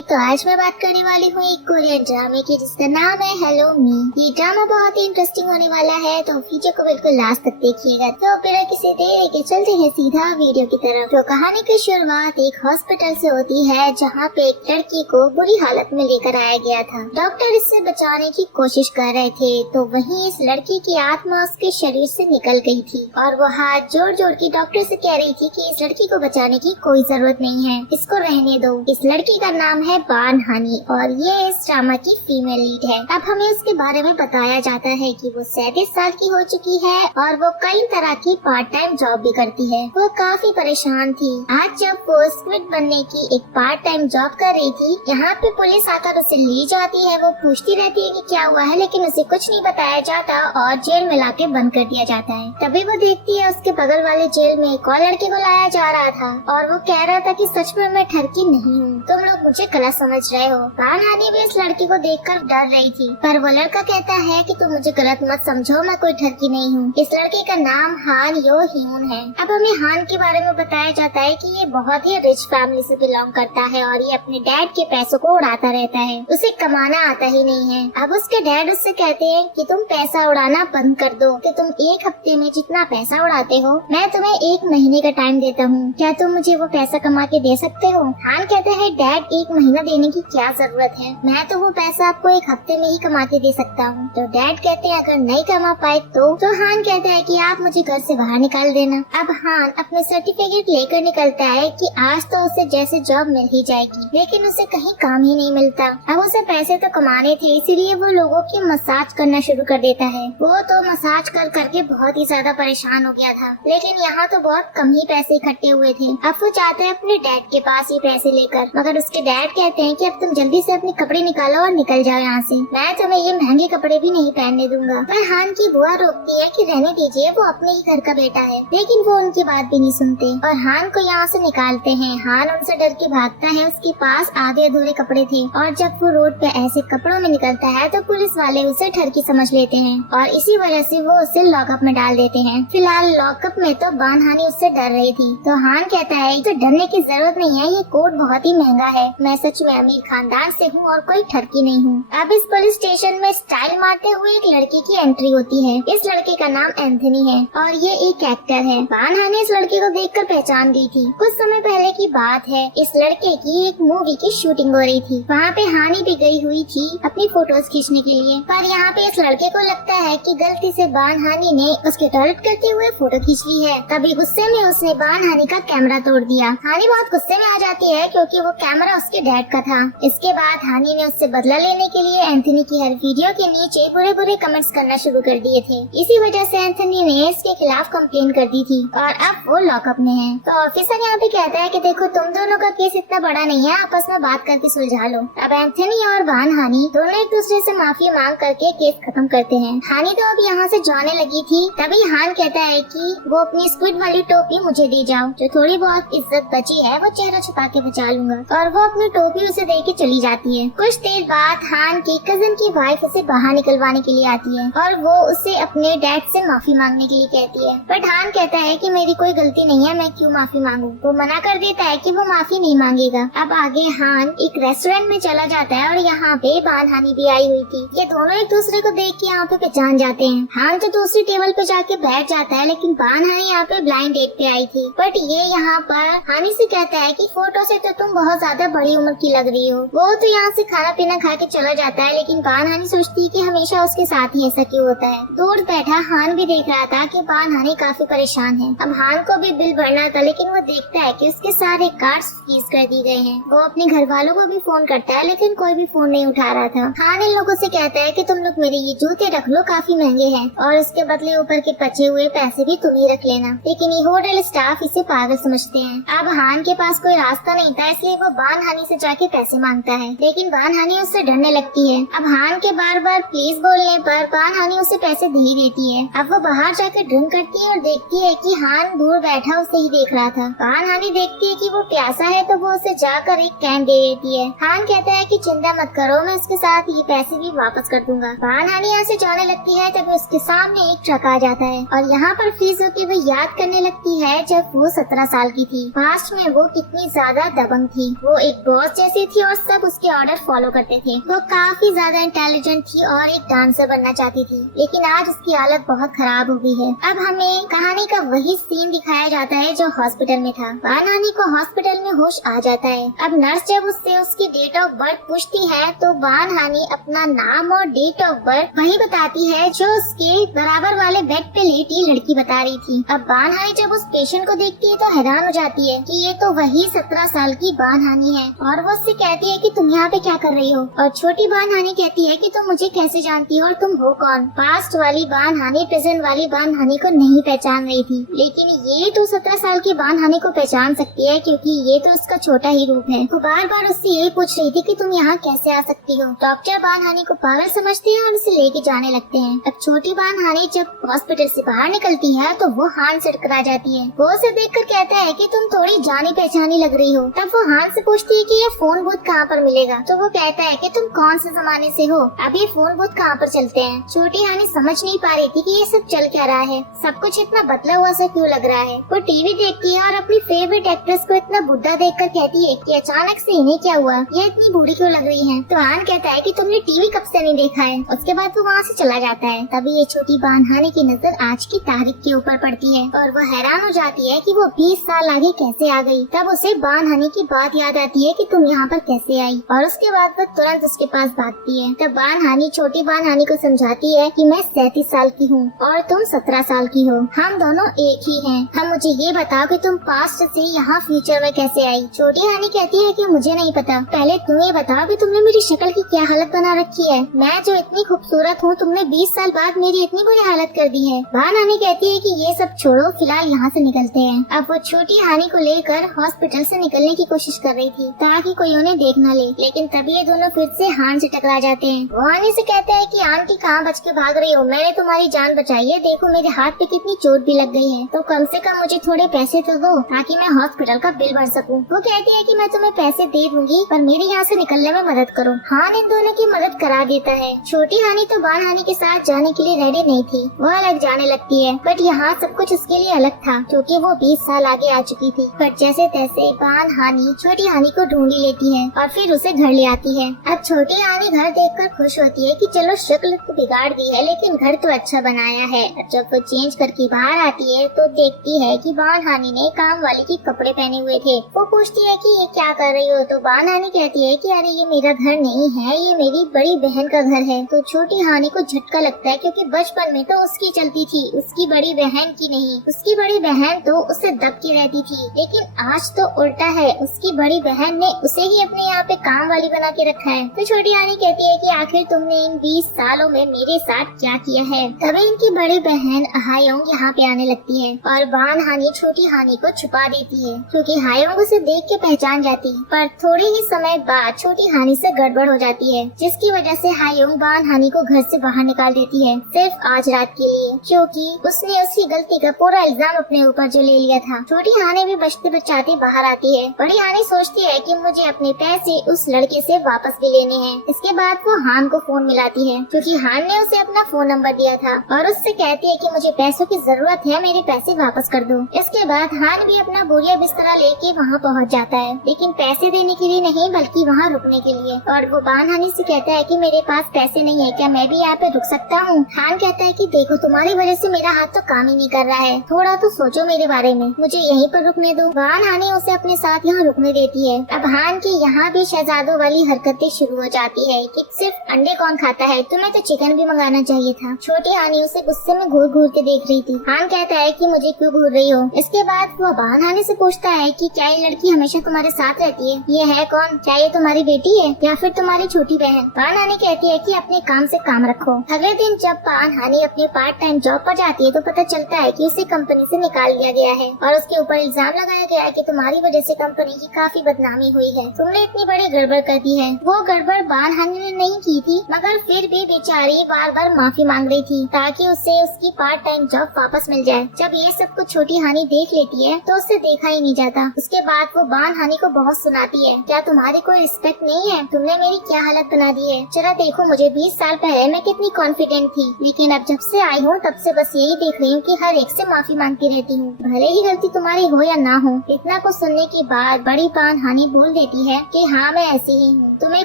तो आज मैं बात करने वाली हूँ एक कोरियन ड्रामे की जिसका नाम है हेलो मी। ये ड्रामा बहुत ही इंटरेस्टिंग होने वाला है, तो वीडियो को बिल्कुल लास्ट तक देखिएगा। तो बिना किसी देर के चलते हैं सीधा वीडियो की तरफ। तो कहानी की शुरुआत एक हॉस्पिटल से होती है जहाँ पे एक लड़की को बुरी हालत में लेकर आया गया था। डॉक्टर इससे बचाने की कोशिश कर रहे थे, तो वहीं इस लड़की की आत्मा उसके शरीर से निकल गई थी और वो हाथ जोड़ जोड़ के डॉक्टर से कह रही थी कि इस लड़की को बचाने की कोई जरूरत नहीं है, इसको रहने दो। इस लड़की का नाम है बान हानी और ये इस ड्रामा की फीमेल लीड है। अब हमें उसके बारे में बताया जाता है कि वो 37 साल की हो चुकी है और वो कई तरह की पार्ट टाइम जॉब भी करती है। वो काफी परेशान थी। आज जब वो स्क्विड बनने की एक पार्ट टाइम जॉब कर रही थी, यहाँ पे पुलिस आकर उसे ले जाती है। वो पूछती रहती है कि क्या हुआ है, लेकिन उसे कुछ नहीं बताया जाता और जेल में लाके बंद कर दिया जाता है। तभी वो देखती है उसके बगल वाले जेल में एक और लड़के को लाया जा रहा था और वो कह रहा था कि सच में मैं ठरकी नहीं हूँ, तुम लोग मुझे गलत समझ रहे हो। बान हानी भी इस लड़की को देखकर डर रही थी, पर वो लड़का कहता है कि तुम मुझे गलत मत समझो, मैं कोई ठरकी नहीं हूँ। इस लड़के का नाम हान यो ह्यून है। अब हमें हान के बारे में बताया जाता है कि ये बहुत ही रिच फैमिली से बिलोंग करता है और ये अपने डैड के पैसों को उड़ाता रहता है। उसे कमाना आता ही नहीं है। अब उसके डैड उससे कहते हैं कि तुम पैसा उड़ाना बंद कर दो, कि तुम एक हफ्ते में जितना पैसा उड़ाते हो मैं तुम्हें 1 महीने का टाइम देता हूँ, क्या तुम मुझे वो पैसा कमा के दे सकते हो। हान कहता है डैड 1 महीना देने की क्या जरूरत है, मैं तो वो पैसा आपको 1 हफ्ते में ही कमा के दे सकता हूँ। तो डैड कहते हैं अगर नहीं कमा पाए तो हान कहता है कि आप मुझे घर से बाहर निकाल देना। अब हान अपने सर्टिफिकेट लेकर निकलता है कि आज तो उसे जैसे जॉब मिल ही जाएगी, लेकिन उसे कहीं काम ही नहीं मिलता। अब उसे पैसे तो कमाने थे, इसीलिए वो लोगों की मसाज करना शुरू कर देता है। वो तो मसाज कर करके बहुत ही ज्यादा परेशान हो गया था, लेकिन यहाँ तो बहुत कम ही पैसे इकट्ठे हुए थे। अब वो चाहता है अपने डैड के पास ये पैसे लेकर, मगर उसके डैड कहते हैं कि अब तुम जल्दी से अपने कपड़े निकालो और निकल जाओ यहाँ से, मैं तुम्हें ये महंगे कपड़े भी नहीं पहनने दूंगा। पर हान की बुआ रोकती है कि रहने दीजिए, वो अपने ही घर का बेटा है, लेकिन वो उनकी बात भी नहीं सुनते और हान को यहाँ से निकालते हैं। हान उनसे डर के भागता है, उसके पास आधे अधूरे कपड़े थे और जब वो रोड पे ऐसे कपड़ों में निकलता है तो पुलिस वाले उसे ठरकी समझ लेते हैं और इसी वजह से वो उसे लॉकअप में डाल देते हैं। फिलहाल लॉकअप में तो बान हानी उससे डर रही थी, तो हान कहता है तो डरने की जरूरत नहीं है, ये कोट बहुत ही महंगा है, मैं सच में अमीर खानदान से हूँ और कोई ठरकी नहीं हूँ। अब इस पुलिस स्टेशन में स्टाइल मारते हुए एक लड़के की एंट्री होती है। इस लड़के का नाम एंथनी है और ये एक एक्टर है। बान हानी इस लड़के को देखकर पहचान गई थी। कुछ समय पहले की बात है, इस लड़के की एक मूवी की शूटिंग हो रही थी। वहाँ पे हानी भी गई हुई थी अपनी फोटोज खींचने के लिए, पर यहाँ पे इस लड़के को लगता है कि गलती से बान हानी ने उसके टॉयलेट करते हुए फोटो खींच ली है। तभी गुस्से में उसने बान हानी का कैमरा तोड़ दिया। हानी बहुत गुस्से में आ जाती है क्योंकि वो कैमरा उसके डैड का था। इसके बाद हानी ने उससे बदला लेने के लिए एंथनी की हर वीडियो के नीचे बुरे बुरे कमेंट्स करना शुरू कर दिए थे। इसी वजह से एंथनी ने इसके खिलाफ कंप्लेन कर दी थी और अब वो लॉकअप में है। तो ऑफिसर यहाँ पे कहता है कि देखो तुम दोनों का केस इतना बड़ा नहीं है, आपस में बात करके सुलझा लो। अब एंथनी और बान हानी दोनों एक दूसरे से माफी मांग करके केस खत्म करते हैं। हानी तो अब यहाँ से जाने लगी थी, तभी हान कहता है कि वो अपनी स्क्विड वाली टोपी मुझे दे जाओ, जो थोड़ी बहुत इज्जत बची है वो चेहरा छुपा के बचा लूंगा, और वो अपनी टोपी उसे दे के चली जाती है। कुछ देर बाद हान की कजिन की वाइफ उसे बाहर निकलवाने के लिए आती है और वो उसे अपने डैड से माफी मांगने के लिए कहती है, बट हान कहता है कि मेरी कोई गलती नहीं है, मैं क्यों माफी मांगू। वो मना कर देता है कि वो माफी नहीं मांगेगा। अब आगे हान एक रेस्टोरेंट में चला जाता है और यहाँ पे बान हानी भी आई हुई थी। ये दोनों एक दूसरे को देख के यहाँ पे पहचान जाते हैं। हान तो दूसरी टेबल पे जाके बैठ जाता है, लेकिन बान हानी यहाँ पे ब्लाइंड डेट पे आई थी। बट ये यहाँ पर हानी से कहता है कि फोटो से तो तुम बहुत ज्यादा बड़ी उम्र की लग रही हो। वो तो यहाँ से खाना पीना खा के चला जाता है, लेकिन बान हानी सोचती है कि हमेशा उसके साथ ही ऐसा क्यों होता है। दूर बैठा हान भी देख रहा था कि बान हानी काफी परेशान है। अब हान को भी बिल भरना था, लेकिन वो देखता है कि उसके सारे कार्ड्स फ्रीज कर दिए गए हैं। वो अपने घर वालों को भी फोन करता है, लेकिन कोई भी फोन नहीं उठा रहा था। हान इन लोगों से कहता है कि तुम लोग मेरे ये जूते रख लो, काफी महंगे हैं, और इसके बदले ऊपर के बचे हुए पैसे भी तुम ही रख लेना। लेकिन ये होटल स्टाफ इसे पागल समझते हैं। अब हान के पास कोई रास्ता नहीं था, इसलिए वो बान हानी से जाके पैसे मांगता है, लेकिन बान हानी उससे डरने लगती है। अब हान के बार बार प्लीज बोलने पर बान हानी उसे पैसे दे ही देती है। अब वो बाहर जाकर ड्रिंक करती है और देखती है कि हान दूर बैठा उसे ही देख रहा था। बान हानी देखती है कि वो प्यासा है, तो वो उसे जाकर एक कैन दे देती है। हान कहता है कि चिंता मत करो, मैं उसके साथ ये पैसे भी वापस कर दूंगा। बान हानी यहाँ से जाने लगती है, तभी उसके सामने एक ट्रक आ जाता है और यहाँ पर फ्रीज होकर वो याद करने लगती है जब वो 17 साल की थी। पास्ट में वो कितनी ज्यादा दबंग थी। वो एक बॉस बॉस जैसी थी और सब उसके ऑर्डर फॉलो करते थे। वो काफी ज्यादा इंटेलिजेंट थी और एक डांसर बनना चाहती थी, लेकिन आज उसकी हालत बहुत खराब हो गई है। अब हमें कहानी का वही सीन दिखाया जाता है जो हॉस्पिटल में था। बानहानी को हॉस्पिटल में होश आ जाता है। अब नर्स जब उससे उसकी डेट ऑफ बर्थ पूछती है तो बानहानी अपना नाम और डेट ऑफ बर्थ वही बताती है जो उसके बराबर वाले बेड पे लेटी लड़की बता रही थी। अब बानहानी जब उस पेशेंट को देखती है तो हैरान हो जाती है कि ये तो वही 17 साल की बानहानी है, और वो उससे कहती है कि तुम यहाँ पे क्या कर रही हो। और छोटी बानहानी कहती है कि तुम मुझे कैसे जानती हो और तुम हो कौन। पास्ट वाली बानहानी प्रेजेंट वाली बानहानी को नहीं पहचान रही थी, लेकिन ये तो 17 साल की बानहानी को पहचान सकती है क्योंकि ये तो उसका छोटा ही रूप है। वो बार बार उससे यही पूछ रही थी कि तुम यहाँ कैसे आ सकती हो। डॉक्टर बानहानी को पागल समझते हैं और उसे लेके जाने लगते हैं। अब छोटी बानहानी जब हॉस्पिटल से बाहर निकलती है तो वो हान से टकरा जाती है। वो उसे देखकर कहता है कि तुम थोड़ी जानी पहचानी लग रही हो। तब वो हान से पूछती है कि ये फोन बूथ कहाँ पर मिलेगा, तो वो कहता है कि तुम कौन से जमाने से हो, अब ये फोन बूथ कहाँ पर चलते हैं। छोटी हानी समझ नहीं पा रही थी कि ये सब चल क्या रहा है, सब कुछ इतना बदला हुआ सा क्यों लग रहा है। वो टीवी देखती है और अपनी फेवरेट एक्ट्रेस को इतना बुढ़ा देखकर कहती है कि अचानक से इन्हें क्या हुआ, ये इतनी बूढ़ी क्यों लग रही है। तो हान कहता है कि तुमने टीवी कब से नहीं देखा है। उसके बाद वो वहाँ से चला जाता है। तभी ये छोटी बानहानी की नजर आज की तारीख के ऊपर पड़ती है और वो हैरान हो जाती है कि वो 20 साल आगे कैसे आ गई। तब उसे बानहानी की बात याद आती है कि तुम यहाँ पर कैसे आई, और उसके बाद वो तुरंत उसके पास भागती है। तब बानहानी छोटी बानहानी को समझाती है कि मैं 37 साल की हूँ और तुम 17 साल की हो, हम दोनों एक ही हैं। हम मुझे ये बताओ कि तुम पास्ट से यहाँ फ्यूचर में कैसे आई। छोटी हानी कहती है कि मुझे नहीं पता, पहले तुम ये बताओ कि तुमने मेरी शक्ल की क्या हालत बना रखी है। मैं जो इतनी खूबसूरत हूँ, तुमने 20 साल बाद मेरी इतनी बुरी हालत कर दी है। बानहानी कहती है कि ये सब छोड़ो, फिलहाल यहाँ से निकलते हैं। अब वो छोटी हानी को लेकर हॉस्पिटल से निकलने की कोशिश कर रही थी ताकि कोई उन्हें देख न ले, लेकिन तभी ये दोनों फिर से हान से टकरा जाते हैं। वो हानी से कहता है कि आंटी कहाँ बच के भाग रही हो, मैंने तुम्हारी जान बचाई है, देखो मेरे हाथ पे कितनी चोट भी लग गई है, तो कम से कम मुझे थोड़े पैसे तो दो ताकि मैं हॉस्पिटल का बिल भर सकूं। वो कहती है कि मैं तुम्हें पैसे दे दूंगी, पर मेरे यहाँ से निकलने में मदद करो। हान इन दोनों की मदद करा देता है। छोटी हानी तो बानहानी के साथ जाने के लिए रेडी नहीं थी, वो अलग जाने लगती है, बट यहाँ सब कुछ उसके लिए अलग था क्योंकि वो 20 साल आगे आ चुकी थी। पर जैसे तैसे बानहानी छोटी हानी को ढूंढ लेती है और फिर उसे घर ले आती है। अब छोटी हानी घर देखकर खुश होती है कि चलो शक्ल तो बिगाड़ दी है लेकिन घर तो अच्छा बनाया है। जब वो चेंज करके बाहर आती है तो देखती है कि बानहानी ने काम वाली के कपड़े पहने हुए थे। वो पूछती है कि ये क्या कर रही हो, तो बानहानी कहती है कि अरे ये मेरा घर नहीं है, ये मेरी बड़ी बहन का घर है। तो छोटी हानी को झटका लगता है क्योंकि बचपन में तो उसकी चलती थी, उसकी बड़ी बहन की नहीं। उसकी बड़ी बहन तो उससे दबकी रहती थी, लेकिन आज तो उल्टा है, उसकी बड़ी बहन ने उसे ही अपने यहाँ पे काम वाली बना के रखा है। तो छोटी हानी कहती है कि आखिर तुमने इन 20 सालों में मेरे साथ क्या किया है। तभी इनकी बड़ी बहन हायोंग यहाँ पे आने लगती है और बानहानी छोटी हानी को छुपा देती है क्योंकि हायोंग उसे देख के पहचान जाती है। पर थोड़े ही समय बाद छोटी हानी से गड़बड़ हो जाती है, जिसकी वजह से हायोंग बानहानी को घर से बाहर निकाल देती है, सिर्फ आज रात के लिए, क्योंकि उसने उसकी गलती का पूरा इल्जाम अपने ऊपर जो ले लिया था। छोटी हानी भी बचते बचाते बाहर आती है। बड़ी हानी सोचती है कि मुझे अपने पैसे उस लड़के से वापस भी लेने हैं। इसके बाद वो हान को फोन मिलाती है क्योंकि हान ने उसे अपना फोन नंबर दिया था और उससे कहती है कि मुझे पैसों की जरूरत है, मेरे पैसे वापस कर दो। इसके बाद हान भी अपना बोरिया बिस्तरा लेके वहाँ पहुँच जाता है, लेकिन पैसे देने के लिए नहीं बल्कि वहाँ रुकने के लिए। और वो बानहानी से कहता है कि मेरे पास पैसे नहीं है, क्या मैं भी यहाँ पे रुक सकता हूँ। हान कहता है कि देखो तुम्हारी वजह से मेरा हाथ तो काम ही नहीं कर रहा है, थोड़ा तो सोचो मेरे बारे में, मुझे यहीं पर रुकने दो। बानहानी उसे अपने साथ यहाँ रुकने देती है। अब हान की यहाँ भी शहजादों वाली हरकतें शुरू हो जाती है कि सिर्फ अंडे कौन खाता है, तुम्हें तो चिकन भी मंगाना चाहिए था। छोटी हानी उसे गुस्से में घूर घूर के देख रही थी। हान कहता है कि मुझे क्यों घूर रही हो। इसके बाद वो बानहानी से पूछता है कि क्या ये लड़की हमेशा तुम्हारे साथ रहती है, ये है कौन, क्या ये तुम्हारी बेटी है या फिर तुम्हारी छोटी बहन। बानहानी कहती है कि अपने काम से काम रखो। अगले दिन जब बानहानी अपने पार्ट टाइम जॉब पर जाती है तो पता चलता है कि उसे कंपनी से निकाल दिया गया है और उसके ऊपर इल्जाम लगाया गया है कि तुम्हारी वजह से कंपनी की काफी बदनामी हुई है, तुमने इतनी बड़ी गड़बड़ कर दी है। वो गड़बड़ बानहानी ने नहीं की थी, मगर फिर भी बेचारी बार बार माफी मांग रही थी ताकि उसे उसकी पार्ट टाइम जॉब वापस मिल जाए। जब ये सब कुछ छोटी हानी देख लेती है तो उससे देखा ही नहीं जाता। उसके बाद वो बानहानी को बहुत सुनाती है, क्या तुम्हारी कोई रिस्पेक्ट नहीं है, तुमने मेरी क्या हालत बना दी है। जरा देखो मुझे 20 साल पहले मैं कितनी कॉन्फिडेंट थी, लेकिन अब जब से आई हूँ तब से बस यही देख रही हूँ कि हर एक से माफी मांगती रहती हूँ, भले ही गलती तुम्हारी हो या ना हो। इतना कुछ सुनने के बाद बड़ी बानहानी बोल देती है कि हाँ मैं ऐसी ही हूँ, तुम्हें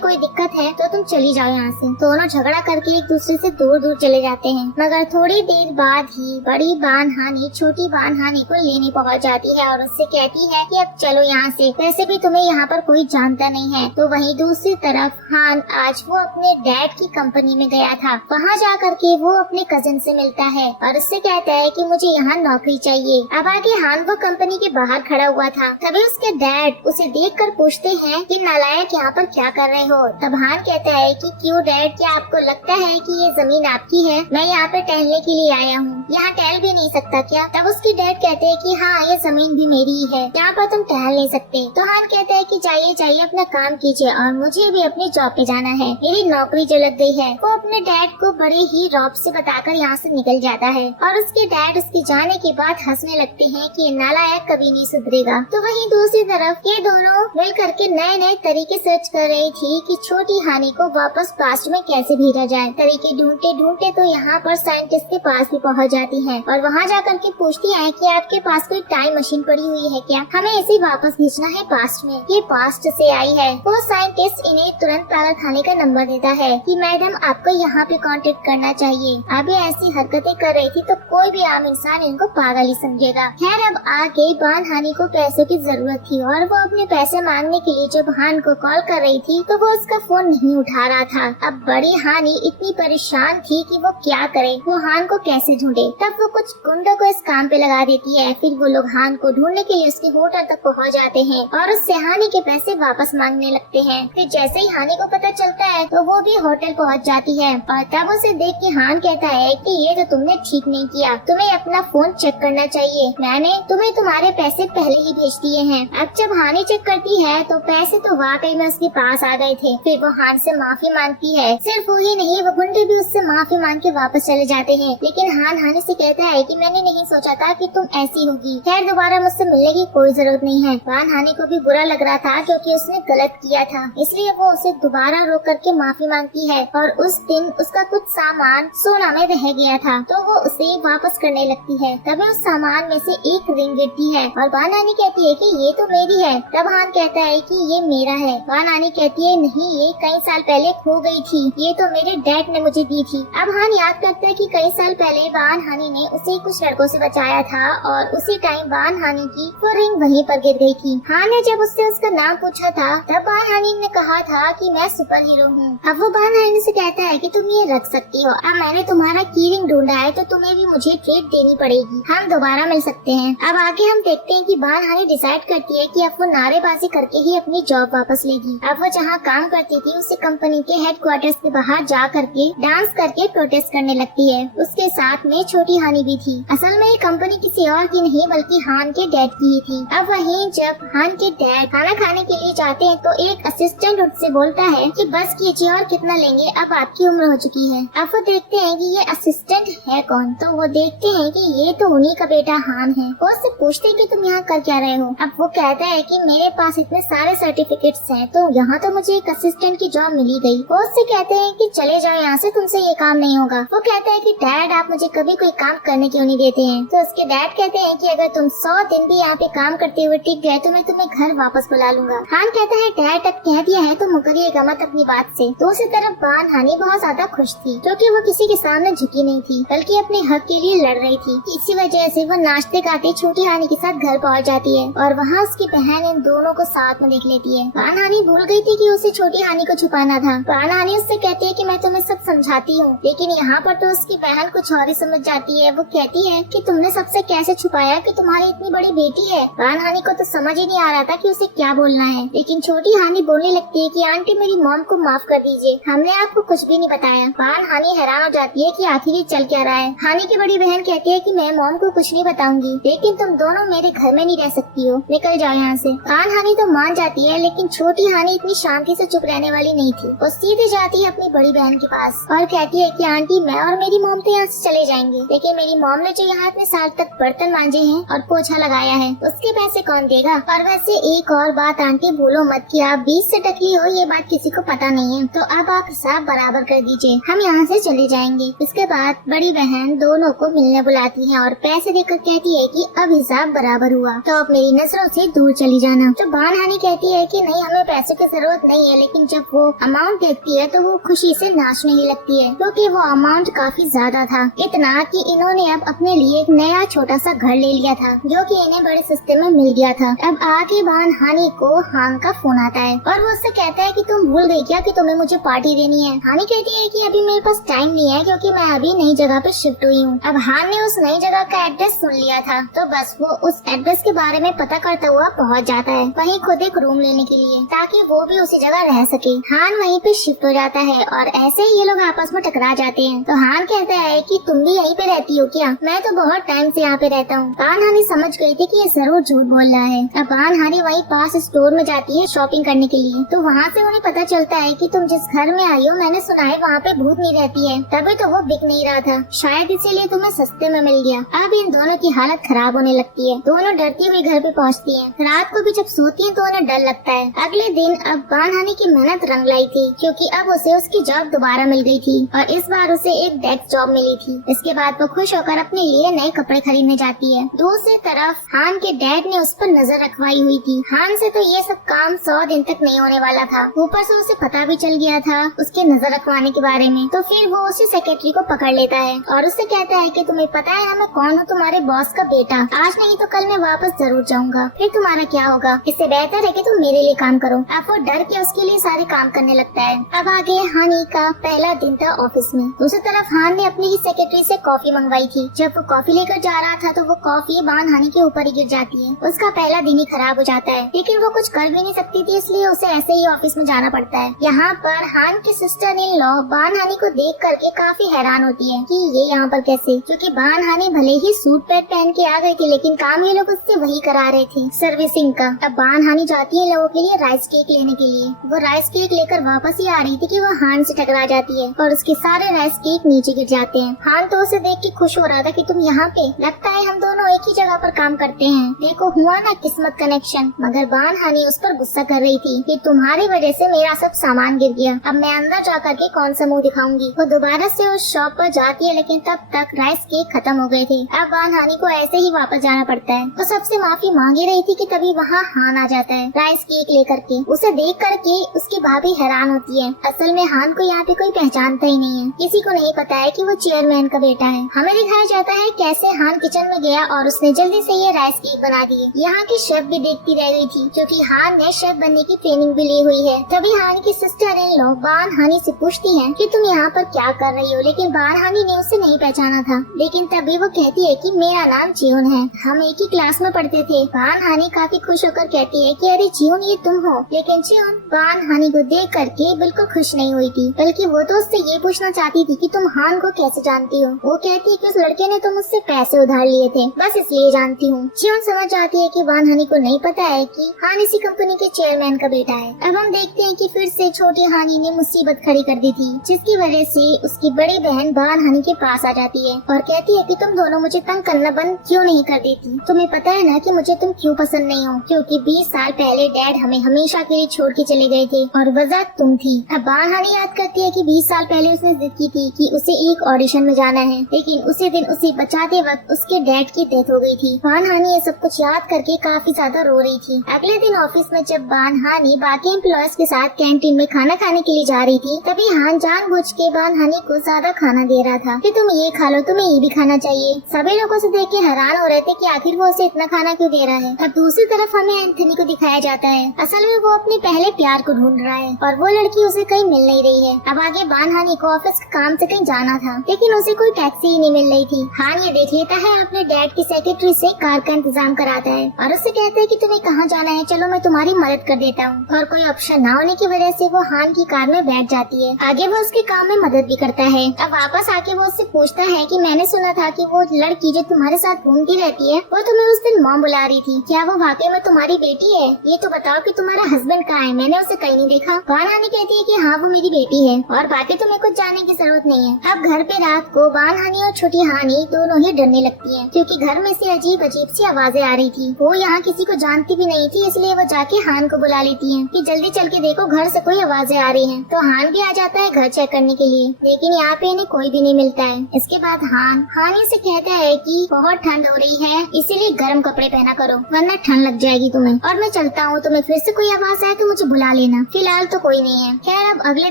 कोई दिक्कत है तो तुम चली जाओ यहाँ से। दोनों झगड़ा करके एक दूसरे से दूर दूर चले जाते हैं। मगर थोड़ी देर बाद ही बड़ी बानहानी छोटी बानहानी को लेने पहुँच जाती है और उससे कहती है कि अब चलो यहाँ से, वैसे भी तुम्हें यहाँ पर कोई जानता नहीं है। तो वहीं दूसरी तरफ हान आज वो अपने डैड की कंपनी में गया था। वहाँ जा करके वो अपने कजिन से मिलता है और उससे कहता है कि मुझे यहाँ नौकरी चाहिए। अब आगे हान वो कंपनी के बाहर खड़ा हुआ था, तभी उसके डैड उसे देखकर पूछते हैं कि नालायक यहाँ पर क्या कर रहे हो। तब हान कहता है कि क्यों डैड, क्या आपको लगता है कि ये जमीन आपकी है? मैं यहाँ पे टहलने के लिए आया हूँ, यहाँ टहल भी नहीं सकता क्या? तब उसके डैड कहते हैं कि हाँ ये जमीन भी मेरी ही है, यहाँ पर तुम टहल नहीं सकते। तो हान कहता है कि जाइए जाइए अपना काम कीजिए और मुझे भी अपनी जॉब पे जाना है, मेरी नौकरी जो लग गई है। वो अपने डैड को बड़े ही रौब से बताकर यहाँ से निकल जाता है और उसके डैड उसके जाने के बाद हंसने लगते हैं कि ये नालायक कभी नहीं सुधरेगा। तो वहीं दूसरी तरफ ये दोनों मिल करके नए नए तरीके सर्च कर रही थी कि छोटी हानि को वापस पास्ट में कैसे भेजा जाए। तरीके ढूंढते ढूंढते तो यहाँ पर साइंटिस्ट के पास भी पहुँच जाती है और वहाँ जा करके पूछती है कि आपके पास कोई टाइम मशीन पड़ी हुई है क्या? हमें इसे वापस भेजना है पास्ट में, ये पास्ट से आई है। वो साइंटिस्ट इन्हें तुरंत पागल खाने का नंबर देता है कि मैडम आपको यहाँ पे कांटेक्ट करना चाहिए। अब ये ऐसी हरकतें कर रही थी तो कोई भी आम इंसान इनको पागल ही समझेगा। खैर अब आगे बानहानी को पैसों की जरूरत थी और वो अपने पैसे मांगने के लिए जब हान को कॉल कर रही थी तो वो उसका फोन नहीं उठा रहा था। अब बड़ी हानि इतनी परेशान थी कि वो क्या करे, वो हान को कैसे ढूंढे। तब वो कुछ गुंडों को इस काम पे लगा देती है। फिर वो लोग हान को ढूंढने के लिए उसके होटल तक पहुँच जाते हैं और उससे हानि के पैसे वापस मांगने लगते हैं। फिर जैसे ही हानि को पता चलता है तो वो भी होटल पहुँच जाती है और तब उसे देख के हान कहता है कि ये तो तुमने ठीक नहीं किया, तुम्हें अपना फोन चेक करना चाहिए, मैंने तुम्हें तुम्हारे पैसे पहले ही भेज दिए हैं। अब जब हानि चेक करती है तो पैसे तो वाकई में उसके पास आ गए थे। फिर वो हान से माफी मांगती है। सिर्फ वो ही नहीं, वो गुंडे भी उससे माफी मांग के वापस चले जाते हैं। लेकिन हान हानि से कहता है कि मैंने नहीं सोचा था कि तुम ऐसी होगी, खैर दोबारा मुझसे मिलने की कोई जरूरत नहीं है। हानि को भी बुरा लग रहा था क्योंकि उसने गलत किया था, इसलिए वो उसे दोबारा रोक करके माफी मांगती है और उस दिन उसका कुछ सामान सोना में रह गया था तो वो उसे वापस करने लगती है। तभी उस सामान में से एक रिंग गिरती है और बानानी कहती है कि ये तो मेरी है। तब हान कहता है कि ये मेरा है। बानानी कहती है नहीं, ये कई साल पहले खो गई थी, ये तो मेरे डैड ने मुझे दी थी। अब हान याद करता है कि कई साल पहले बानहानी ने उसे कुछ लड़कों से बचाया था और उसी टाइम बानहानी की वो रिंग वहीं पर गिर गई थी। हान ने जब उससे उसका नाम पूछा था तब बानहानी ने कहा था कि मैं सुपर हीरो हूँ। अब वो बानहानी से कहता है कि तुम ये रख सकती हो, अब मैंने तुम्हारा की रिंग ढूंढा है तो तुम्हें भी मुझे ट्रीट देनी पड़ेगी, हम दोबारा मिल सकते हैं। अब आगे हम देखते हैं कि बानहानी डिसाइड करती है कि अब वो नारेबाजी करके ही अपनी जॉब वापस लेगी। अब वो जहाँ काम करती थी उसे कंपनी के हेडक्वार्टर्स के बाहर जा करके डांस करके प्रोटेस्ट करने लगती है। उसके साथ में छोटी हानि भी थी। असल में ये कंपनी किसी और की नहीं बल्कि हान के डैड की ही थी। अब वहीं जब हान के डैड खाना खाने के लिए जाते हैं तो एक असिस्टेंट उससे बोलता है कि बस कीजिए और कितना लेंगे, अब आपकी उम्र हो चुकी है। अब वो देखते हैं कि ये असिस्टेंट है कौन, तो वो देखते हैं कि ये तो उन्हीं का बेटा हान है। वो उससे पूछते हैं कि तुम यहाँ कर क्या रहे हो। अब वो कहता है कि मेरे पास इतने सारे सर्टिफिकेट्स हैं तो यहाँ तो मुझे एक असिस्टेंट की जॉब मिली गई। वो उससे कहते हैं कि चले जाओ यहाँ से, तुमसे ये काम नहीं होगा। वो कहता है कि डैड आप मुझे कभी कोई काम करने क्यों नहीं देते हैं। तो उसके डैड कहते हैं कि अगर तुम 100 दिन भी यहाँ पे काम करते हुए टिक गए तो मैं तुम्हें घर वापस बुला लूंगा। हान कहता है डैड अब कह दिया है तो मुकरिएगा मत अपनी बात से। तो उसी तरफ बानहानी बहुत ज्यादा खुश थी क्योंकि वो किसी के सामने झुकी नहीं थी बल्कि अपने हक के लिए लड़ रही थी। इसी वजह से वो नाचते गाते छोटी हानि के साथ घर पहुँच जाती है और वहाँ उसकी बहन इन दोनों को साथ में देख लेती है। बानहानी भूल गई थी कि उसे छोटी हानि को छुपाना था। बानहानी उससे कहती है कि मैं तुम्हें सब समझाती हूँ, लेकिन यहाँ पर तो उसकी बहन कुछ और ही समझ जाती है। वो कहती है कि तुमने सबसे कैसे छुपाया कि तुम्हारी इतनी बड़ी बेटी है। बानहानी को तो समझ ही नहीं आ रहा था कि उसे क्या बोलना है, लेकिन छोटी हानि बोलने लगती है कि आंटी मेरी मॉम को माफ कर दीजिए, हमने आपको कुछ भी नहीं बताया। बानहानी हैरान हो जाती है कि आखिर ये चल क्या रहा है। हानि की बड़ी बहन कहती है कि मैं मॉम को कुछ नहीं बताऊंगी, लेकिन तुम दोनों मेरे घर में नहीं रह सकती हो, निकल जाओ यहाँ से। बानहानी तो मान जाती है लेकिन छोटी हानि इतनी शांति से चुप रहने वाली नहीं थी। वो सीधे जाती है अपनी बड़ी बहन के पास और कहती है कि आंटी मैं और मेरी मॉम तो यहाँ से चले जाएंगे, लेकिन मेरी मॉम ने जो यहाँ इतने साल तक बर्तन मांजे हैं और पोछा लगाया है उसके पैसे कौन देगा। और वैसे एक और बात आंटी भूलो मत कि आप बीच से टकली हो, ये बात किसी को पता नहीं है, तो अब आप हिसाब बराबर कर दीजिए, हम यहाँ से चले जाएंगे। इसके बाद बड़ी बहन दोनों को मिलने बुलाती है और पैसे देकर कहती है कि अब हिसाब बराबर हुआ तो अब मेरी नजरों से दूर चली जाना। तो बानहानी कहती है कि नहीं, हमें पैसों की जरूरत नहीं है, लेकिन जब वो अमाउंट देखती है तो वो खुशी से नाचने ही लगती है, क्योंकि वो अमाउंट काफी ज्यादा था, इतना कि इन्होंने अब अपने लिए एक नया छोटा सा घर ले लिया था जो कि इन्हें बड़े सस्ते में मिल गया था। अब आगे बानहानी को हान का फोन आता है और वो उससे कहता है कि तुम भूल गई क्या कि तुम्हें मुझे पार्टी देनी है। हानी कहती है कि अभी मेरे पास टाइम नहीं है क्योंकि मैं अभी नई जगह पे शिफ्ट हुई हूँ। अब हान ने उस नई जगह का एड्रेस सुन लिया था, तो बस वो उस एड्रेस के बारे में पता करता हुआ पहुँच जाता है वहीं खुद एक रूम लेने के लिए, ताकि वो भी उसी जगह रह सके। हान वहीं पे शिफ्ट हो जाता है और ऐसे ही ये लोग आपस में टकरा जाते हैं। तो हान कहता है कि तुम भी यहीं पे रहती हो क्या? मैं तो बहुत टाइम से यहाँ पे रहता हूँ। बानहानी समझ गई थी कि ये जरूर झूठ बोल रहा है। अब बानहानी वहीं पास स्टोर में जाती है शॉपिंग करने के लिए, तो वहाँ से उन्हें पता चलता है कि तुम जिस घर में आई हो, मैंने सुना है वहाँ पे भूत नहीं रहती है, तभी तो वो बिक नहीं रहा था, शायद इसीलिए तुम्हें सस्ते में मिल गया। अब इन दोनों की हालत खराब होने लगती है, दोनों डरती हुई घर पे पहुँचती है। रात को भी जब सोती है तो उन्हें डर लगता है। अगले दिन अब बानहानी की मेहनत रंग लाई थी, क्योंकि अब उसे उसकी जॉब दोबारा मिल गई थी और इस बार उसे एक डेस्क जॉब मिली थी। इसके बाद वो खुश होकर अपने लिए नए कपड़े खरीदने जाती है। दूसरी तरफ हान के डैड ने उस पर नजर रखवाई हुई थी। हान से तो ये सब काम 100 दिन तक नहीं होने वाला था, ऊपर से उसे पता भी चल गया था उसके नजर रखवाने के बारे में। तो फिर वो उसी सेक्रेटरी को पकड़ लेता है और उससे कहता है कि तुम्हें पता है ना मैं कौन हूँ, तुम्हारे बॉस का बेटा। आज नहीं तो कल मैं वापस जरूर जाऊंगा, फिर तुम्हारा क्या होगा? इससे बेहतर है कि तुम मेरे लिए काम करो। अब वो डर के उसके लिए सारे काम करने लगता है। अब आगे हानी का पहला दिन था ऑफिस में। दूसरी तरफ हान ने अपनी ही सेक्रेटरी से कॉफी मंगवाई थी। जब वो कॉफी लेकर जा रहा था तो वो कॉफी बानहानी के ऊपर ही गिर जाती है। उसका पहला दिन ही खराब हो जाता है, लेकिन वो कुछ कर भी नहीं सकती थी, इसलिए उसे ऐसे ही ऑफिस में जाना पड़ता है। यहाँ पर हान की सिस्टर इन लॉ बानहानी को देख करके काफी हैरान होती है कि ये यहाँ पर कैसे, क्योंकि बानहानी भले ही सूट पैंट पहन के आ गई थी, लेकिन काम ये लोग उससे वही करा रहे थे, सर्विसिंग का। अब बानहानी जाती है लोगों के लिए राइस केक लेने के लिए। वो राइस केक लेकर वापस ही आ रही थी कि वो हान से टकरा जाती है और उसके सारे राइस केक नीचे गिर जाते हैं। हान तो उसे देख के खुश हो रहा था कि तुम यहाँ पे, लगता है हम दोनों एक ही जगह पर काम करते हैं, देखो हुआ ना किस्मत कनेक्शन। मगर बानहानी उस पर गुस्सा कर रही थी कि तुम्हारी वजह से मेरा सब सामान गिर गया, अब मैं अंदर जा करके कौन सा मुंह दिखाऊंगी। वो दोबारा से उस शॉप पर जाती है, लेकिन तब तक राइस केक खत्म हो गए थे। अब बानहानी को ऐसे ही वापस जाना पड़ता है। वो सबसे माफी मांगी रही थी कि तभी वहाँ हान आ जाता है राइस केक लेकर के। उसे देख करके उसकी भाभी हैरान होती है। असल में हान को यहाँ पे कोई पहचानता ही नहीं है, किसी को नहीं पता है कि वो चेयरमैन का बेटा है। हमें दिखाया जाता है कैसे हान किचन में गया और उसने जल्दी से ये राइस केक बना दिए। यहाँ की शेफ भी देखती रह गई थी, क्योंकि हान ने शेफ बनने की ट्रेनिंग भी ली हुई है। तभी हान की सिस्टर इन लॉ बानहानी से पूछती है कि तुम यहाँ पर क्या कर रही हो, लेकिन बानहानी ने उसे नहीं पहचाना था। लेकिन तभी वो कहती है कि मेरा नाम जियोन है, हम एक ही क्लास में पढ़ते थे। बानहानी काफी खुश होकर कहती है कि अरे जियोन ये तुम हो। लेकिन जियोन बानहानी को देख करके बिल्कुल खुश नहीं हुई थी, बल्कि वो तो उससे ये पूछना चाहती थी कि तुम हान को कैसे जानती हो। वो कहती है कि उस लड़के ने तो मुझसे पैसे उधार लिए थे, बस इसलिए जानती हूँ। जियोन समझ जाती है कि बानहानी को नहीं पता है कि हान इसी कंपनी के चेयरमैन का बेटा है। अब हम देखते हैं कि फिर से छोटी हानी ने मुसीबत खड़ी कर दी थी, जिसकी वजह से उसकी बड़ी बहन बानहानी के पास आ जाती है और कहती है कि तुम दोनों मुझे तंग करना बंद क्यों नहीं कर देती? तुम्हें पता है ना कि मुझे तुम क्यों पसंद नहीं हो, क्योंकि 20 साल पहले डैड हमें हमेशा के लिए छोड़ के चले गए थे और वजह तुम थी। अब बानहानी याद करती है कि 20 साल पहले उसने जिद की थी कि उसे एक ऑडिशन में जाना है, लेकिन उसी दिन उसे बचाते वक्त उसके डैड की डेथ हो गई थी। बानहानी ये सब कुछ याद करके काफी ज्यादा रो रही थी। अगले दिन ऑफिस में जब बानहानी बाकी एम्प्लॉयज के साथ कैंटीन में खाना खाने के लिए जा रही थी, तभी हान जानबूझ के बानहानी को ज्यादा खाना दे रहा था कि तुम ये खा लो, तुम्हें ये भी खाना चाहिए। सभी लोगों से देख के हैरान हो रहे थे कि आखिर वो उसे इतना खाना क्यों दे रहा है। अब दूसरी तरफ हमें एंथनी को दिखाया जाता है। असल में वो अपने पहले प्यार को ढूंढ रहा है और वो लड़की उसे कहीं मिल नहीं रही है। अब आगे बानहानी को ऑफिस के काम से कहीं जाना था, लेकिन उसे कोई टैक्सी ही नहीं मिल रही थी। हान ये देख लेता है, अपने डैड की सेक्रेटरी से कार का इंतजाम कराता है और उससे कहता है कि तुम्हें कहाँ जाना है, चलो मैं तुम्हारी मदद कर देता हूँ। और कोई ऑप्शन न होने की वजह से वो हान की कार में बैठ जाती है। आगे वो उसके काम में मदद भी करता है। अब वापस आके वो उससे पूछता है कि मैंने सुना था कि वो लड़की जो तुम्हारे साथ घूमती रहती है वो तुम्हें उस दिन मॉम बुला रही थी, क्या वो वाकई में तुम्हारी बेटी है? ये तो बताओ कि तुम्हारा हस्बैंड कहाँ है, मैंने उसे कहीं नहीं देखा। बानहानी कहती है कि हाँ वो मेरी बेटी है और बाकी तुम्हें कुछ जानने की जरूरत नहीं है। अब घर पे रात को बानहानी और छोटी हानी दोनों ही डरने लगती है, क्योंकि घर में से अजीब अजीब सी आवाजें आ रही थी। वो यहाँ किसी को जानती भी नहीं थी थी, इसलिए वो जाके हान को बुला लेती है कि जल्दी चल के देखो घर से कोई आवाजें आ रही हैं। तो हान भी आ जाता है घर चेक करने के लिए, लेकिन यहाँ पे इन्हें कोई भी नहीं मिलता है। इसके बाद हान से कहता है कि बहुत ठंड हो रही है, इसीलिए गर्म कपड़े पहना करो वरना ठंड लग जाएगी तुम्हें, और मैं चलता हूँ। तुम्हें फिर से कोई आवाज आए तो मुझे बुला लेना, फिलहाल तो कोई नहीं है। खैर अब अगले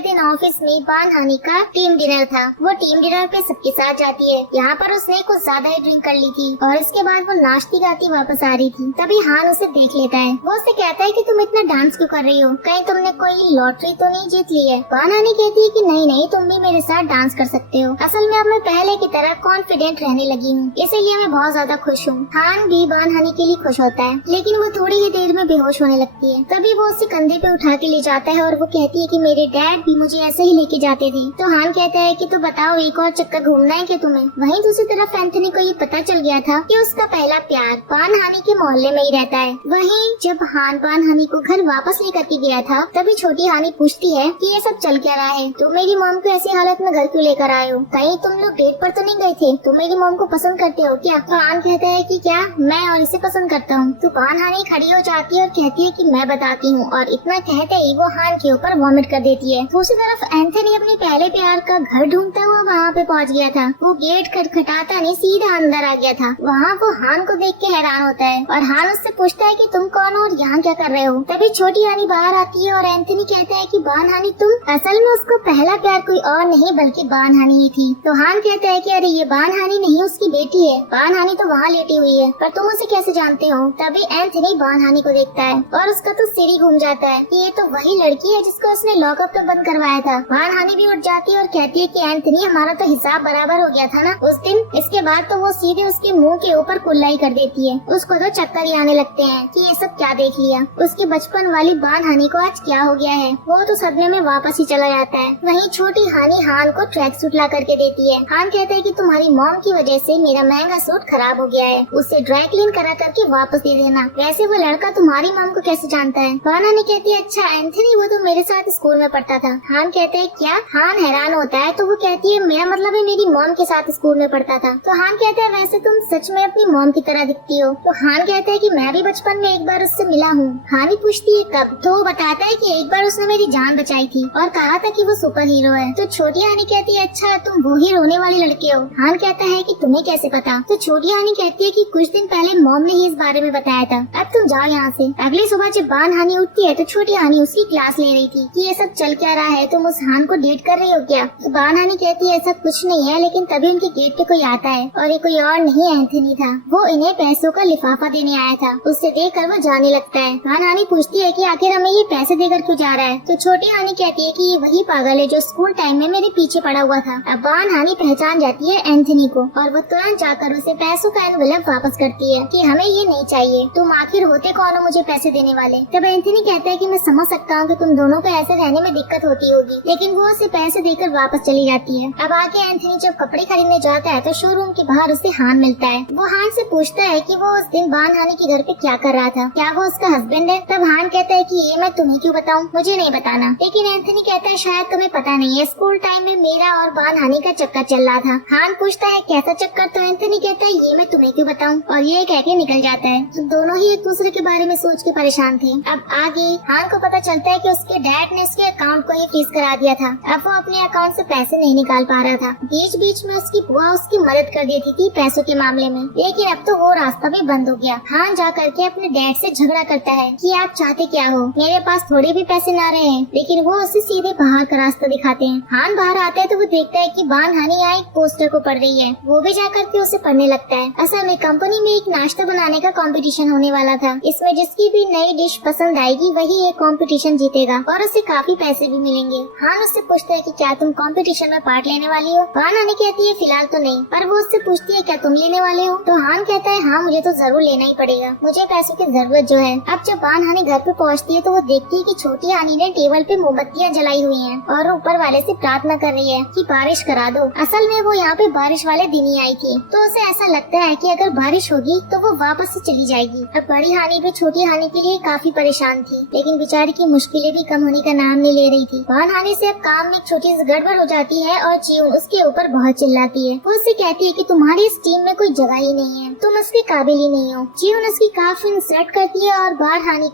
दिन ऑफिस में बान हानी का टीम डिनर था। वो टीम डिनर पे सबके साथ जाती है। यहाँ पर उसने कुछ ज्यादा ही ड्रिंक कर ली थी और इसके बाद वो नाचती गाती वापस आ रही थी। तभी हान उसे देख लेता है। वो उससे कहता है कि तुम इतना डांस क्यों कर रही हो, कहीं तुमने कोई लॉटरी तो नहीं जीत ली है। बान हानी कहती है कि नहीं नहीं, तुम भी मेरे साथ डांस कर सकते हो। असल में अब मैं पहले की तरह कॉन्फिडेंट रहने लगी हूँ, इसीलिए मैं बहुत ज्यादा खुश हूँ। हान भी बान हानी के लिए खुश होता है, लेकिन वो थोड़ी ही देर में बेहोश होने लगती है। तभी वो उसे कंधे पे उठा के ले जाता है और वो कहती है कि मेरे डैड भी मुझे ऐसे ही लेके जाते थे। तो हान कहता है कि तो बताओ एक और चक्कर घूमना है क्या तुम्हें। वहीं दूसरी तरफ एंथनी को ये पता चल गया था कि उसका पहला प्यार बान हानी के मोहल्ले में ही रहता है। वहीं जब हान बान हानी को घर वापस लेकर के गया था, तभी छोटी हानी पूछती है कि ये सब चल क्या रहा है, तुम मेरी मॉम को ऐसी हालत में घर क्यों लेकर आए हो, कहीं तुम लोग डेट पर तो नहीं गए थे, तुम मेरी मॉम को पसंद करते हो क्या। तो हान कहता है कि क्या मैं और इसे पसंद करता हूँ। तो बान हानी खड़ी हो जाती है और कहती है कि मैं बताती हूँ, और इतना कहते ही वो हान के ऊपर वॉमिट कर देती है। दूसरी तरफ एंथनी अपने पहले प्यार का घर ढूंढता हुआ वहाँ पे पहुँच गया था। वो गेट खटखटाता नहीं सीधा अंदर आ गया था। वहाँ वो हान को देख के हैरान होता है और हान उससे पूछता है कि तुम कौन हो और यहाँ क्या कर रहे हो। तभी छोटी हानी बाहर आती है और एंथनी कहता है कि बान हानी तुम, असल में उसको पहला प्यार कोई और नहीं बल्कि बान हानी ही थी। तो हान कहता है कि अरे ये बान हानी नहीं, उसकी बेटी है। बान हानी तो वहाँ लेटी हुई है, पर तुम उसे कैसे जानते हो। तभी एंथनी बान हानी को देखता है और उसका तो सिर ही घूम जाता है कि ये तो वही लड़की है जिसको उसने लॉकअप में बंद करवाया था। बान हानी भी उठ जाती है और कहती है कि एंथनी हमारा तो हिसाब बराबर हो गया था ना उस दिन। इसके बाद तो वो सीधे उसके मुंह के ऊपर कुल्लाई कर देती है। उसको तो चक्कर ही आने लगते हैं कि ये सब क्या देख लिया। उसकी बचपन वाली बान हानी को आज क्या हो गया है। वो तो सदमे में वापस ही चला जाता है। वहीं छोटी हानी हान को ट्रैक सूट ला करके देती है। हान कहता है कि तुम्हारी मॉम की वजह से मेरा महंगा सूट खराब हो गया है, उसे ड्राई क्लीन करा करके वापस दे देना। वैसे वो लड़का तुम्हारी मॉम को कैसे जानता है। बान हानी कहती है अच्छा एंथनी वो तो मेरे साथ स्कूल में पढ़ता था। हान कहता है क्या। हान हैरान होता है तो वो कहती है मेरा मतलब है मेरी मॉम के साथ स्कूल में पढ़ता था। तो हान कहता है वैसे तुम सच में अपनी मॉम की तरह दिखती हो। तो हान कहता है कि मैं भी बचपन में एक बार उससे मिला हूँ। हानी पूछती है कब। तो वो बताता है कि एक बार उसने मेरी जान बचाई थी और कहा था कि वो सुपर हीरो है। तो छोटी हानी कहती है अच्छा तुम वो ही रोने वाले लड़के हो। हान कहता है कि तुम्हें कैसे पता। तो छोटी हानी कहती है कि कुछ दिन पहले मॉम ने ही इस बारे में बताया था। अब तुम जाओ यहाँ से। अगली सुबह जब बान हानी उठती है तो छोटी हानी उसकी क्लास ले रही थी कि ये सब चल क्या रहा है, तुम उस हान को डेट कर रही हो क्या। तो बान हानी कहती है ऐसा कुछ नहीं है, लेकिन तभी उनके गेट पे कोई आता है और ये कोई और नहीं एंथनी था। वो इन्हें पैसों का लिफाफा देने आया था। उससे देखकर वो जाने लगता है। बान हानी पूछती है कि आखिर हमें ये पैसे देकर क्यों जा रहा है। तो छोटी हानी कहती है कि ये वही पागल है जो स्कूल टाइम में मेरे पीछे पड़ा हुआ था। अब बान हानी पहचान जाती है एंथनी को और वो तुरंत जाकर उसे पैसों का एनवेलप वापस करती है कि हमें ये नहीं चाहिए, तुम आखिर होते कौन हो मुझे पैसे देने वाले। तब एंथनी कहता है कि मैं समझ सकता हूँ कि तुम दोनों को ऐसे रहने में दिक्कत होती होगी, लेकिन वो उसे पैसे देकर वापस चली जाती है। अब आगे एंथनी जब कपड़े खरीदने जाता है तो शोरूम के बाहर उसे हान मिलता है। वो हान से पूछता है कि वो उस दिन बान हानी के घर पे क्या कर रहा था, क्या वो उसका हस्बैंड है। तब हान कहता है कि ये मैं तुम्हें क्यों बताऊं, मुझे नहीं बताना। लेकिन एंथनी कहता है शायद तुम्हें पता नहीं है, स्कूल टाइम में मेरा और बान हानी का चक्कर चल रहा था। हान पूछता है कैसा चक्कर। तो एंथनी कहता है ये मैं तुम्हें क्यों बताऊं, और ये कह के निकल जाता है। तो दोनों ही एक दूसरे के बारे में सोच के परेशान थे। अब आगे हान को पता चलता है कि उसके डैड ने उसके अकाउंट को ही फ्रीज करा दिया था। अब वो अपने अकाउंट से पैसे नहीं निकाल पा रहा था। बीच बीच में उसकी बुआ उसकी मदद कर देती थी पैसों के मामले में, लेकिन अब तो वो रास्ता भी बंद हो गया। हान जा करके अपने डैड से झगड़ा करता है कि आप चाहते क्या हो, मेरे पास थोड़े भी पैसे ना रहे हैं, लेकिन वो उसे सीधे बाहर का रास्ता दिखाते हैं। हान बाहर आता है तो वो देखता है कि बान हानी यहाँ एक पोस्टर को पढ़ रही है। वो भी जा करके उसे पढ़ने लगता है। असल में कंपनी में एक नाश्ता बनाने का कंपटीशन होने वाला था। इसमें जिसकी भी नई डिश पसंद आएगी वही ये कंपटीशन जीतेगा और उसे काफी पैसे भी मिलेंगे। हान उससे पूछता है कि क्या तुम कंपटीशन में पार्ट लेने वाली हो। बान हानी कहती है फिलहाल तो नहीं, पर वो उससे पूछती है क्या तुम लेने वाले हो। तो हान कहता है हाँ मुझे तो जरूर लेना ही पड़ेगा, मुझे पैसों की जरूरत जो है। अब जब बान हानी घर पे पहुँचती है तो वो देखती है कि छोटी हानी ने टेबल पे मोमबत्तियाँ जलाई हुई हैं और ऊपर वाले से प्रार्थना कर रही है कि बारिश करा दो। असल में वो यहाँ पे बारिश वाले दिन ही आई थी, तो उसे ऐसा लगता है कि अगर बारिश होगी तो वो वापस से चली जाएगी। अब बड़ी हानी भी छोटी हानी के लिए काफी परेशान थी, लेकिन बेचारी की मुश्किलें भी कम होने का नाम नहीं ले रही थी। बान हानी से अब काम में छोटी सी गड़बड़ हो जाती है और चियून उसके ऊपर बहुत चिल्लाती है। वो उससे कहती है कि तुम्हारी इस टीम में कोई जगह ही नहीं है, तुम उसके काबिल ही नहीं हो। चियून उसकी काफी इंसल्ट करती है और बानहानी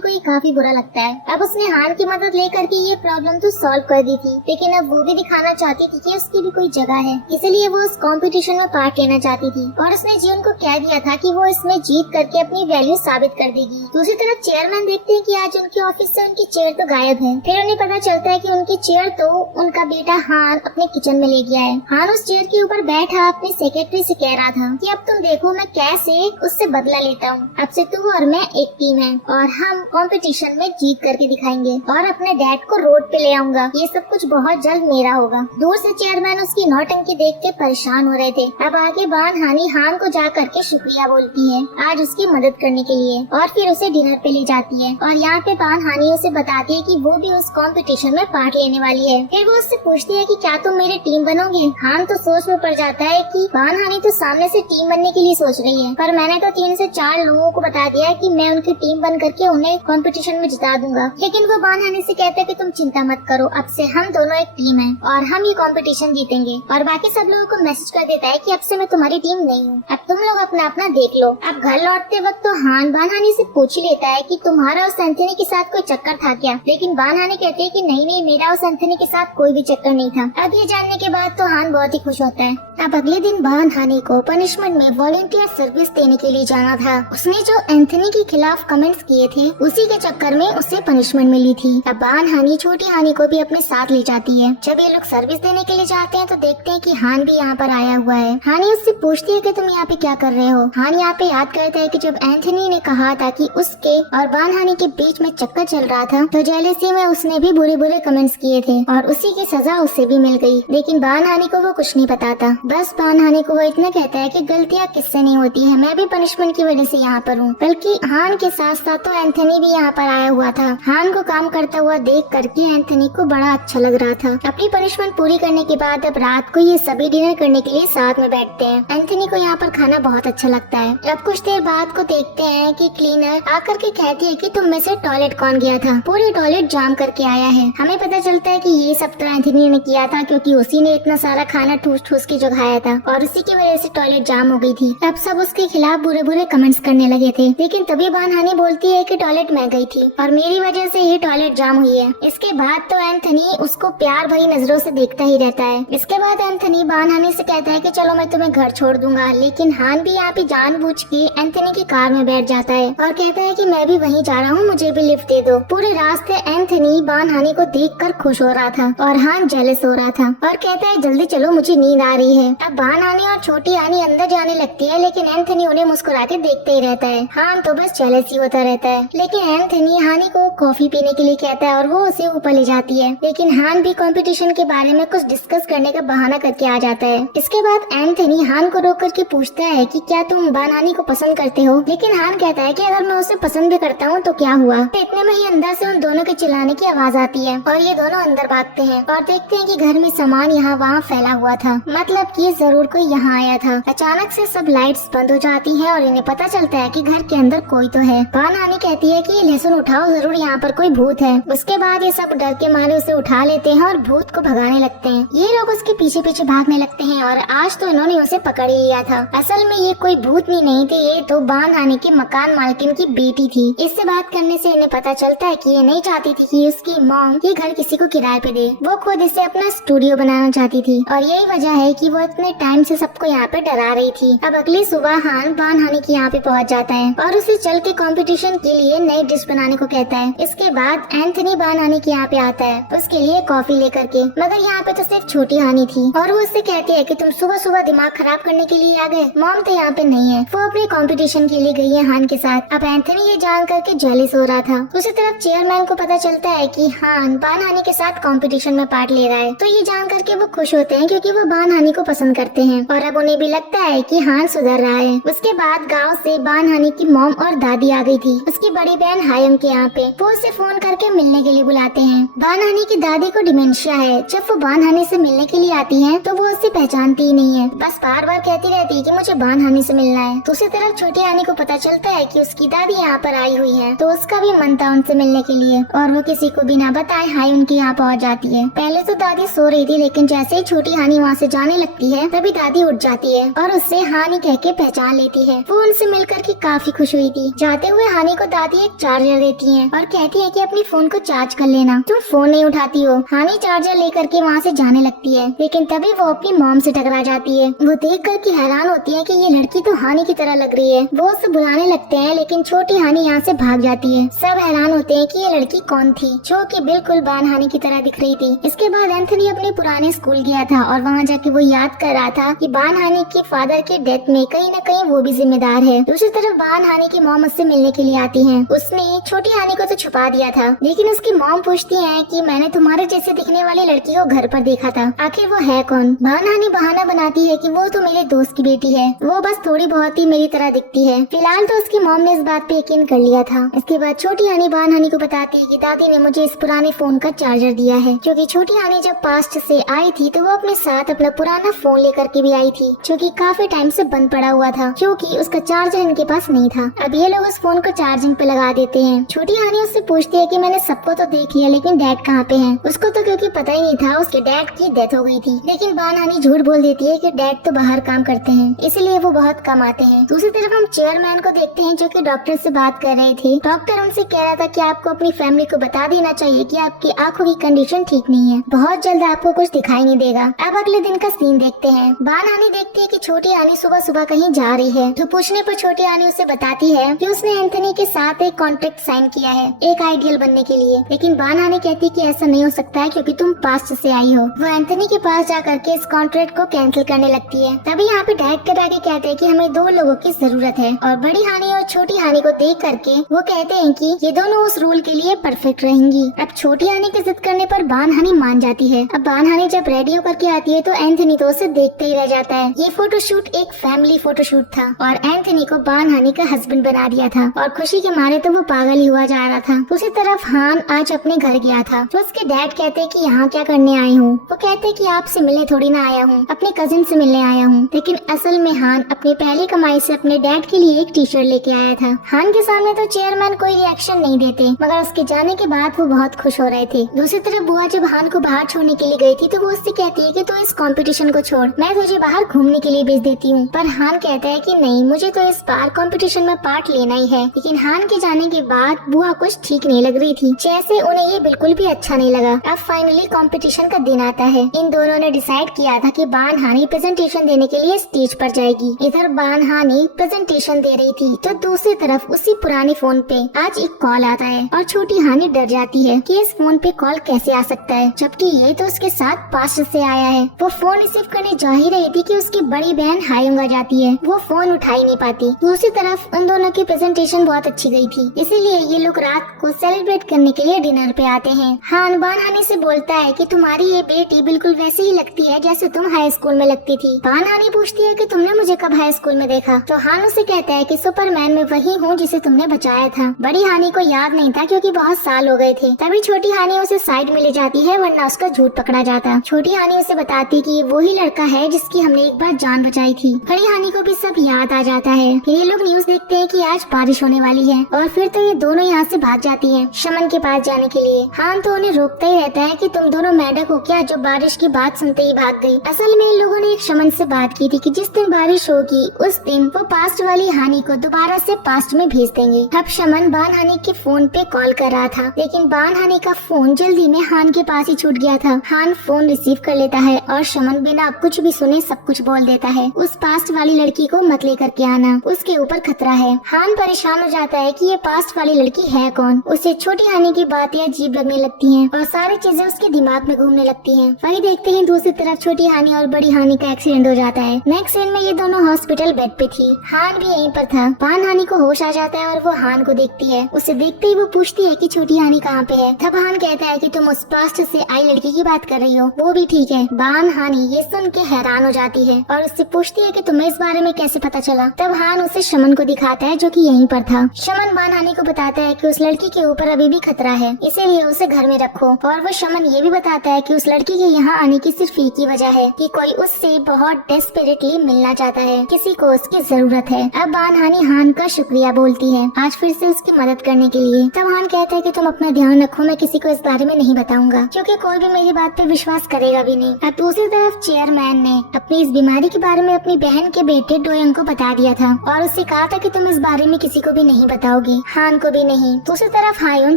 को ये काफी बुरा लगता है। अब उसने हान की मदद लेकर के ये प्रॉब्लम तो सॉल्व कर दी थी, लेकिन अब वो भी दिखाना चाहती थी कि उसकी भी कोई जगह है, इसलिए वो उस कंपटीशन में पार्ट लेना चाहती थी और उसने जियोन को कह दिया था कि वो इसमें जीत करके अपनी वैल्यू साबित कर देगी। दूसरी तरफ चेयरमैन देखते हैं कि आज उनके ऑफिस से उनकी चेयर तो गायब है। फिर उन्हें पता चलता है कि उनकी चेयर तो उनका बेटा हान अपने किचन में ले गया है। हान उस चेयर के ऊपर बैठा अपनी सेक्रेटरी से कह रहा था कि अब तुम देखो मैं कैसे उससे बदला लेता हूँ। अब से तू और मैं एक टीम है और हम कंपटीशन में जीत करके दिखाएंगे और अपने डैड को रोड पे ले आऊंगा। ये सब कुछ बहुत जल्द मेरा होगा। दूर से चेयरमैन उसकी नौटंकी देख के परेशान हो रहे थे। अब आगे बानहानी हान को जा करके शुक्रिया बोलती है आज उसकी मदद करने के लिए और फिर उसे डिनर पे ले जाती है और यहाँ पे बानहानी उसे बताती है कि वो भी उस कंपटीशन में पार्ट लेने वाली है। फिर वो उससे पूछती है कि क्या तुम मेरी टीम बनोगे। हान तो सोच में पड़ जाता है कि बानहानी तो सामने से टीम बनने के लिए सोच रही है, पर मैंने तो 3 से 4 लोगों को बता दिया कि मैं उनकी टीम बन करके उन्हें कंपटीशन में जिता दूंगा। लेकिन वो बानहानी से कहता है कि तुम चिंता मत करो, अब से हम दोनों एक टीम है और हम ये कंपटीशन जीतेंगे। और बाकी सब लोगों को मैसेज कर देता है कि अब से मैं तुम्हारी टीम नहीं हूँ, अब तुम लोग अपना अपना देख लो। अब घर लौटते वक्त तो हान बानहानी से पूछ लेता है कि तुम्हारा उस एंथनी के साथ कोई चक्कर था क्या, लेकिन बानहानी कहती है कि नहीं मेरा उस एंथनी के साथ कोई भी चक्कर नहीं था। अब ये जानने के बाद तो हान बहुत ही खुश होता है। अब अगले दिन बानहानी को पनिशमेंट में वॉलंटियर सर्विस देने के लिए जाना था। उसने जो एंथनी के खिलाफ कमेंट्स किए थे उसी के चक्कर में उसे पनिशमेंट मिली थी। अब बानहानी छोटी हानी को भी अपने साथ ले जाती है। जब ये लोग सर्विस देने के लिए जाते हैं तो देखते हैं कि हान भी यहाँ पर आया हुआ है। हानी उससे पूछती है कि तुम यहाँ पे क्या कर रहे हो। हान यहाँ पे याद करता है कि जब एंथनी ने कहा था कि उसके और बानहानी के बीच में चक्कर चल रहा था तो जेलसी में उसने भी बुरे बुरे कमेंट्स किए थे और उसी की सजा उसे भी मिल गई। लेकिन बानहानी को वो कुछ नहीं बताता, बस बानहानी को वो इतना कहता है कि गलतियाँ किससे नहीं होती है, मैं भी पनिशमेंट की वजह से यहाँ पर हूँ। बल्कि हान के साथ साथ तो एंथनी भी यहाँ पर आया हुआ था। हान को काम करता हुआ देख करके एंथनी को बड़ा अच्छा लग रहा था। अपनी पनिशमेंट पूरी करने के बाद अब रात को ये सभी डिनर करने के लिए साथ में बैठते हैं। एंथनी को यहाँ पर खाना बहुत अच्छा लगता है। अब कुछ देर बाद को देखते हैं कि क्लीनर आकर के कहती है कि तुम में से टॉयलेट कौन गया था, पूरी टॉयलेट जाम करके आया है। हमें पता चलता है कि ये सब तो एंथनी ने किया था क्योंकि उसी ने इतना सारा खाना ठूस ठूस के जो खाया था और उसी की वजह से टॉयलेट जाम हो गई थी। अब सब उसके खिलाफ बुरे बुरे कमेंट्स करने लगे थे, लेकिन तभी बानहानी बोलती है कि टॉयलेट मैं गई थी और मेरी वजह से ये टॉयलेट जाम हुई है। इसके बाद तो एंथनी उसको प्यार भरी नजरों से देखता ही रहता है। इसके बाद एंथनी बानहानी से कहता है कि चलो मैं तुम्हें घर छोड़ दूंगा, लेकिन हान भी यहाँ पे जानबूझ के एंथनी की कार में बैठ जाता है और कहता है कि मैं भी वहीं जा रहा हूँ, मुझे भी लिफ्ट दे दो। पूरे रास्ते एंथनी बानहानी को देखकर खुश हो रहा था और हान जेलस हो रहा था और कहता है जल्दी चलो मुझे नींद आ रही है। अब बानहानी और छोटी हानी अंदर जाने लगती है, लेकिन एंथनी उन्हें मुस्कुरा के देखते ही रहता है। हान तो बस जेलस ही होता रहता है। लेकिन एंथनी हानी को कॉफी पीने के लिए कहता है और वो उसे ऊपर ले जाती है, लेकिन हान भी कंपटीशन के बारे में कुछ डिस्कस करने का बहाना करके आ जाता है। इसके बाद एंथनी हान को रोक करके पूछता है कि क्या तुम बानहानी को पसंद करते हो, लेकिन हान कहता है कि अगर मैं उसे पसंद भी करता हूँ तो क्या हुआ। इतने में ही अंदर से उन दोनों के चिल्लाने की आवाज आती है और ये दोनों अंदर भागते हैं और देखते हैं कि घर में सामान यहाँ वहाँ फैला हुआ था, मतलब कि जरूर कोई यहाँ आया था। अचानक से सब लाइट्स बंद हो जाती हैं और इन्हें पता चलता है कि घर के अंदर कोई तो है। बानहानी कहती है कि लहसुन उठाओ, जरूर यहाँ पर कोई भूत है। उसके बाद ये सब डर के मारे उसे उठा लेते हैं और भूत को भगाने लगते हैं। ये लोग उसके पीछे पीछे भागने लगते हैं और आज तो इन्होंने उसे पकड़ ही लिया था। असल में ये कोई भूतनी नहीं थे, ये तो बानहानी के मकान मालकिन की बेटी थी। इससे बात करने से इन्हें पता चलता है कि ये नहीं चाहती थी कि उसकी मॉम ये घर किसी को किराए पे दे, वो खुद इसे अपना स्टूडियो बनाना चाहती थी और यही वजह है कि वो इतने टाइम से सबको यहाँ पे डरा रही थी। अब अगली सुबह हान बानहानी के यहाँ पे पहुँच जाता है और उसे चल के कंपटीशन के लिए नई डिश बनाने को कहता है। इसके बाद एंथनी बानहानी के यहाँ पे आता है उसके लिए कॉफी लेकर के, मगर यहाँ पे तो सिर्फ छोटी हानी थी और वो उससे कहती है कि तुम सुबह सुबह दिमाग खराब करने के लिए आ गए, मॉम तो यहाँ पे नहीं है, वो अपने कंपटीशन के लिए गई है हान के साथ। अब एंथनी ये जान करके जेलस हो रहा था। दूसरी तरफ चेयरमैन को पता चलता है कि हान बानहानी के साथ कंपटीशन में पार्ट ले रहा है, तो ये जान करके वो खुश होते हैं क्योंकि वो बानहानी को पसंद करते हैं और अब उन्हें भी लगता है कि हान सुधर रहा है। उसके बाद गाँव से बानहानी की मॉम और दादी आ गई थी उसकी बड़ी बहन हायम के यहाँ पे। वो उसे फोन करके मिलने के लिए बुलाते हैं। बानहानी की दादी को डिमेंशिया है, जब वो बानहानी से मिलने के लिए आती है तो वो उससे पहचानती ही नहीं है, बस बार बार कहती रहती है कि मुझे बानहानी से मिलना है। दूसरी तरफ छोटी हानी को पता चलता है कि उसकी दादी यहाँ पर आई हुई है, तो उसका भी मन था उनसे मिलने के लिए और वो किसी को बिना बताए हाई उनके यहाँ पहुँच जाती है। पहले तो दादी सो रही थी, लेकिन जैसे ही छोटी हानी वहाँ से जाने लगती है तभी दादी उठ जाती है और उससे हानी कह के पहचान लेती है। वो उनसे मिलकर के काफी खुश हुई थी। जाते हुए हानि को दादी एक चार्जर देती है और कहती है कि अपने फोन को चार्ज कर लेना, तुम फोन नहीं उठाती हो। हानि चार्जर लेकर के वहाँ से जाने लगती है, लेकिन तभी वो अपनी मॉम से टकरा जाती है। वो देख कर के हैरान होती है कि ये लड़की तो हानि की तरह लग रही है। वो उसे बुलाने लगते हैं, लेकिन छोटी हानि यहाँ से भाग जाती है। सब हैरान होते हैं कि ये लड़की कौन थी, जो कि बिल्कुल बान हानि की तरह दिख रही थी। इसके बाद एंथनी अपने पुराने स्कूल गया था और वहाँ जाके वो याद कर रहा था कि बान हानि के फादर के डेथ में कहीं न कहीं वो भी जिम्मेदार है। दूसरी तरफ बान हानि की मॉम उससे मिलने के लिए आती है। उसने छोटी हानि को तो छुपा दिया था, लेकिन उसकी मॉम पूछती है कि मैंने तुम्हारे जैसे दिखने वाली लड़की को घर पर देखा था, आखिर वो है कौन। बान हानि बहाना बनाती है कि वो तो मेरे दोस्त की बेटी है, वो बस थोड़ी बहुत ही मेरी तरह दिखती है। फिलहाल तो उसकी मॉम ने इस बात पे यकीन कर लिया था। इसके बाद छोटी हानि बान हानि को बताती है कि दादी ने मुझे इस पुराने फोन का चार्जर दिया है, क्योंकि छोटी हानि जब पास्ट से आई थी तो वो अपने साथ अपना पुराना फोन लेकर के भी आई थी, जो कि काफी टाइम से बंद पड़ा हुआ था, क्योंकि उसका चार्जर इनके पास नहीं था। अब ये लोग उस फोन को चार्जिंग पे लगा देते हैं। छोटी हानि उससे पूछती है कि मैंने सबको तो देख लिया, लेकिन डैड कहाँ पे हैं? उसको तो क्योंकि पता ही नहीं था उसके डैड की डेथ हो गई थी। लेकिन बान हानि झूठ बोल देती है कि डैड तो बाहर काम करते हैं, इसलिए वो बहुत कम आते हैं। दूसरी तरफ हम चेयरमैन को देखते हैं, जो कि डॉक्टर से बात कर रहे थे। डॉक्टर उनसे कह रहा था कि आपको अपनी फैमिली को बता देना चाहिए कि आपकी आंखों की कंडीशन ठीक नहीं है, बहुत जल्द आपको कुछ दिखाई नहीं देगा। अब अगले दिन का सीन देखते हैं। बान हानि देखती है कि छोटी हानि सुबह सुबह कहीं जा रही है, तो पूछने पर छोटी हानि उसे बताती है कि उसने एंथनी के साथ एक कॉन्ट्रैक्ट साइन किया है एक आइडियल बनने के लिए। लेकिन बान हानि कहती है कि ऐसा नहीं हो सकता है, क्योंकि तुम पास्ट से आई हो। वो एंथनी के पास जाकर के इस कॉन्ट्रैक्ट को कैंसिल करने लगती है। तभी यहाँ पे डायरेक्टर आके कहते हैं कि हमें 2 लोगों की जरूरत है, और बड़ी हानि और छोटी हानि को देख करके वो कहते हैं कि ये दोनों उस रोल के लिए परफेक्ट रहेंगी। अब छोटी हानि की जिद करने पर बान हानि मान जाती है। अब बान हानि जब रेडी होकर के आती है तो एंथनी तो उसे देखते ही रह जाता है। ये फोटोशूट एक फैमिली फोटोशूट था और एंथनी को बान हानि का हस्बैंड बना दिया था, और खुशी के मारे तो वो पागल ही हुआ जा रहा था। दूसरी तरफ हान आज अपने घर गया था, तो उसके डैड कहते हैं कि यहाँ क्या करने आए हूँ। वो कहते हैं कि आपसे मिलने थोड़ी ना आया हूँ, अपने कजिन से मिलने आया हूँ। लेकिन असल में हान अपनी पहली कमाई से अपने डैड के लिए एक टी शर्ट लेके आया था। हान के सामने तो चेयरमैन कोई रिएक्शन नहीं देते, मगर उसके जाने के बाद वो बहुत खुश हो रहे थे। दूसरी तरफ बुआ जब हान को बाहर छोड़ने के लिए गई थी तो वो उससे कहती है कि तू इस कंपटीशन को छोड़, मैं तुझे बाहर घूमने के लिए भेज देती हूँ। पर हान कहता है कि नहीं, मुझे तो इस बार कंपटीशन में पार्ट लेना ही है। लेकिन हान के जाने के बाद बुआ कुछ ठीक नहीं लग रही थी, जैसे उन्हें ये बिल्कुल भी अच्छा नहीं लगा। अब फाइनली कंपटीशन का दिन आता है। इन दोनों ने डिसाइड किया था कि बान हानि प्रेजेंटेशन देने के लिए स्टेज पर जाएगी। इधर बान हानि प्रेजेंटेशन दे रही थी, तो दूसरी तरफ उसी पुराने फोन पे आज एक कॉल आता है और छोटी हानि डर जाती है कि इस फोन पे कॉल कैसे आ सकता है, जबकि ये तो उसके साथ पास्ट से आया है। वो फोन रिसीव करने जा ही रही थी कि उसकी बड़ी बहन हायुंग आ जाती है। वो फोन उठा ही नहीं पाती। दूसरी तरफ उन दोनों की प्रेजेंटेशन बहुत अच्छी गई थी, इसीलिए ये लोग रात को सेलिब्रेट करने के लिए डिनर पे आते हैं। हान बान हानि से बोलता है कि तुम्हारी ये बेटी बिल्कुल वैसे ही लगती है जैसे तुम हाई स्कूल में लगती थी। बान हानि पूछती है कि तुमने मुझे कब हाई स्कूल में देखा, तो हान उसे कहता है कि सुपरमैन में वही हूँ जिसे तुमने बचाया था। बड़ी हानि को याद नहीं था क्योंकि बहुत साल हो गए थे। तभी छोटी हानि उसे साइड में ले जाती है, वरना उसका झूठ पकड़ा जाता। छोटी हानि उसे बताती कि वही लड़का है जिसकी हमने एक बार जान बचाई थी। बड़ी हानि को भी सब याद आ जाता है। फिर ये लोग न्यूज देखते हैं कि आज बारिश होने वाली है, और फिर तो ये दोनों यहाँ से भाग जाती हैं शमन के पास जाने के लिए। हान तो उन्हें रोकता ही रहता है कि तुम दोनों मेंढक हो क्या, जो बारिश की बात सुनते ही भाग गई। असल में इन लोगों ने एक शमन से बात की थी कि जिस दिन बारिश होगी उस दिन वो पास्ट वाली हानि को दोबारा से पास्ट में भेज देंगे। अब शमन बान हानि के फोन पे कॉल कर रहा था, लेकिन बान हानि का फोन जल्दी में हान के पास ही छूट गया था। हान फोन रिसीव कर लेता है और शमन बिना कुछ भी सुने सब कुछ बोल देता है। उस पास्ट वाली लड़की को मत लेकर के आना, उसके ऊपर खतरा है। हान परेशान हो जाता है कि ये पास्ट वाली लड़की है कौन। उसे छोटी हानि की बातें अजीब लगने लगती हैं और सारी चीजें उसके दिमाग में घूमने लगती हैं। वही देखते हैं दूसरी तरफ छोटी हानि और बड़ी हानि का एक्सीडेंट हो जाता है। नेक्स्ट सीन में ये दोनों हॉस्पिटल बेड पे थी। हान भी यहीं पर था। बान हानि को होश आ जाता है और वो हान को देखती है। उसे देखते ही वो पूछती है कि छोटी हानि कहाँ पे है। तब हान कहता है कि तुम उस पास्ट से आई लड़की की बात कर रही हो, वो भी ठीक है। बान हानि ये सुन के हैरान हो जाती है और उससे पूछती है कि तुम्हें इस बारे में कैसे पता चला। तब हान उसे शमन को दिखाता है जो कि यहीं पर था। शमन बान हानि को बताता है कि उस लड़की के ऊपर अभी भी खतरा है, इसीलिए उसे घर में रखो। और वो शमन ये भी बताता है कि उस लड़की के यहाँ आने की सिर्फ एक ही वजह है कि कोई उससे बहुत डेस्परेटली मिलना चाहता है, किसी को उसकी जरूरत है। अब बान हानि हान का शुक्रिया बोलती है आज फिर से उसकी मदद करने के लिए। तब हान कहता है कि तुम अपना ध्यान रखो, मैं किसी को इस बारे में नहीं बताऊंगा क्योंकि कोई भी मेरी बात पे विश्वास करेगा भी नहीं। अब दूसरी तरफ चेयरमैन ने अपनी इस बीमारी के बारे में अपनी बहन के बेटे डोयंग को बता दिया था और उससे कहा कहा था कि तुम इस बारे में किसी को भी नहीं बताओगी, हान को भी नहीं। दूसरी तरफ हायोन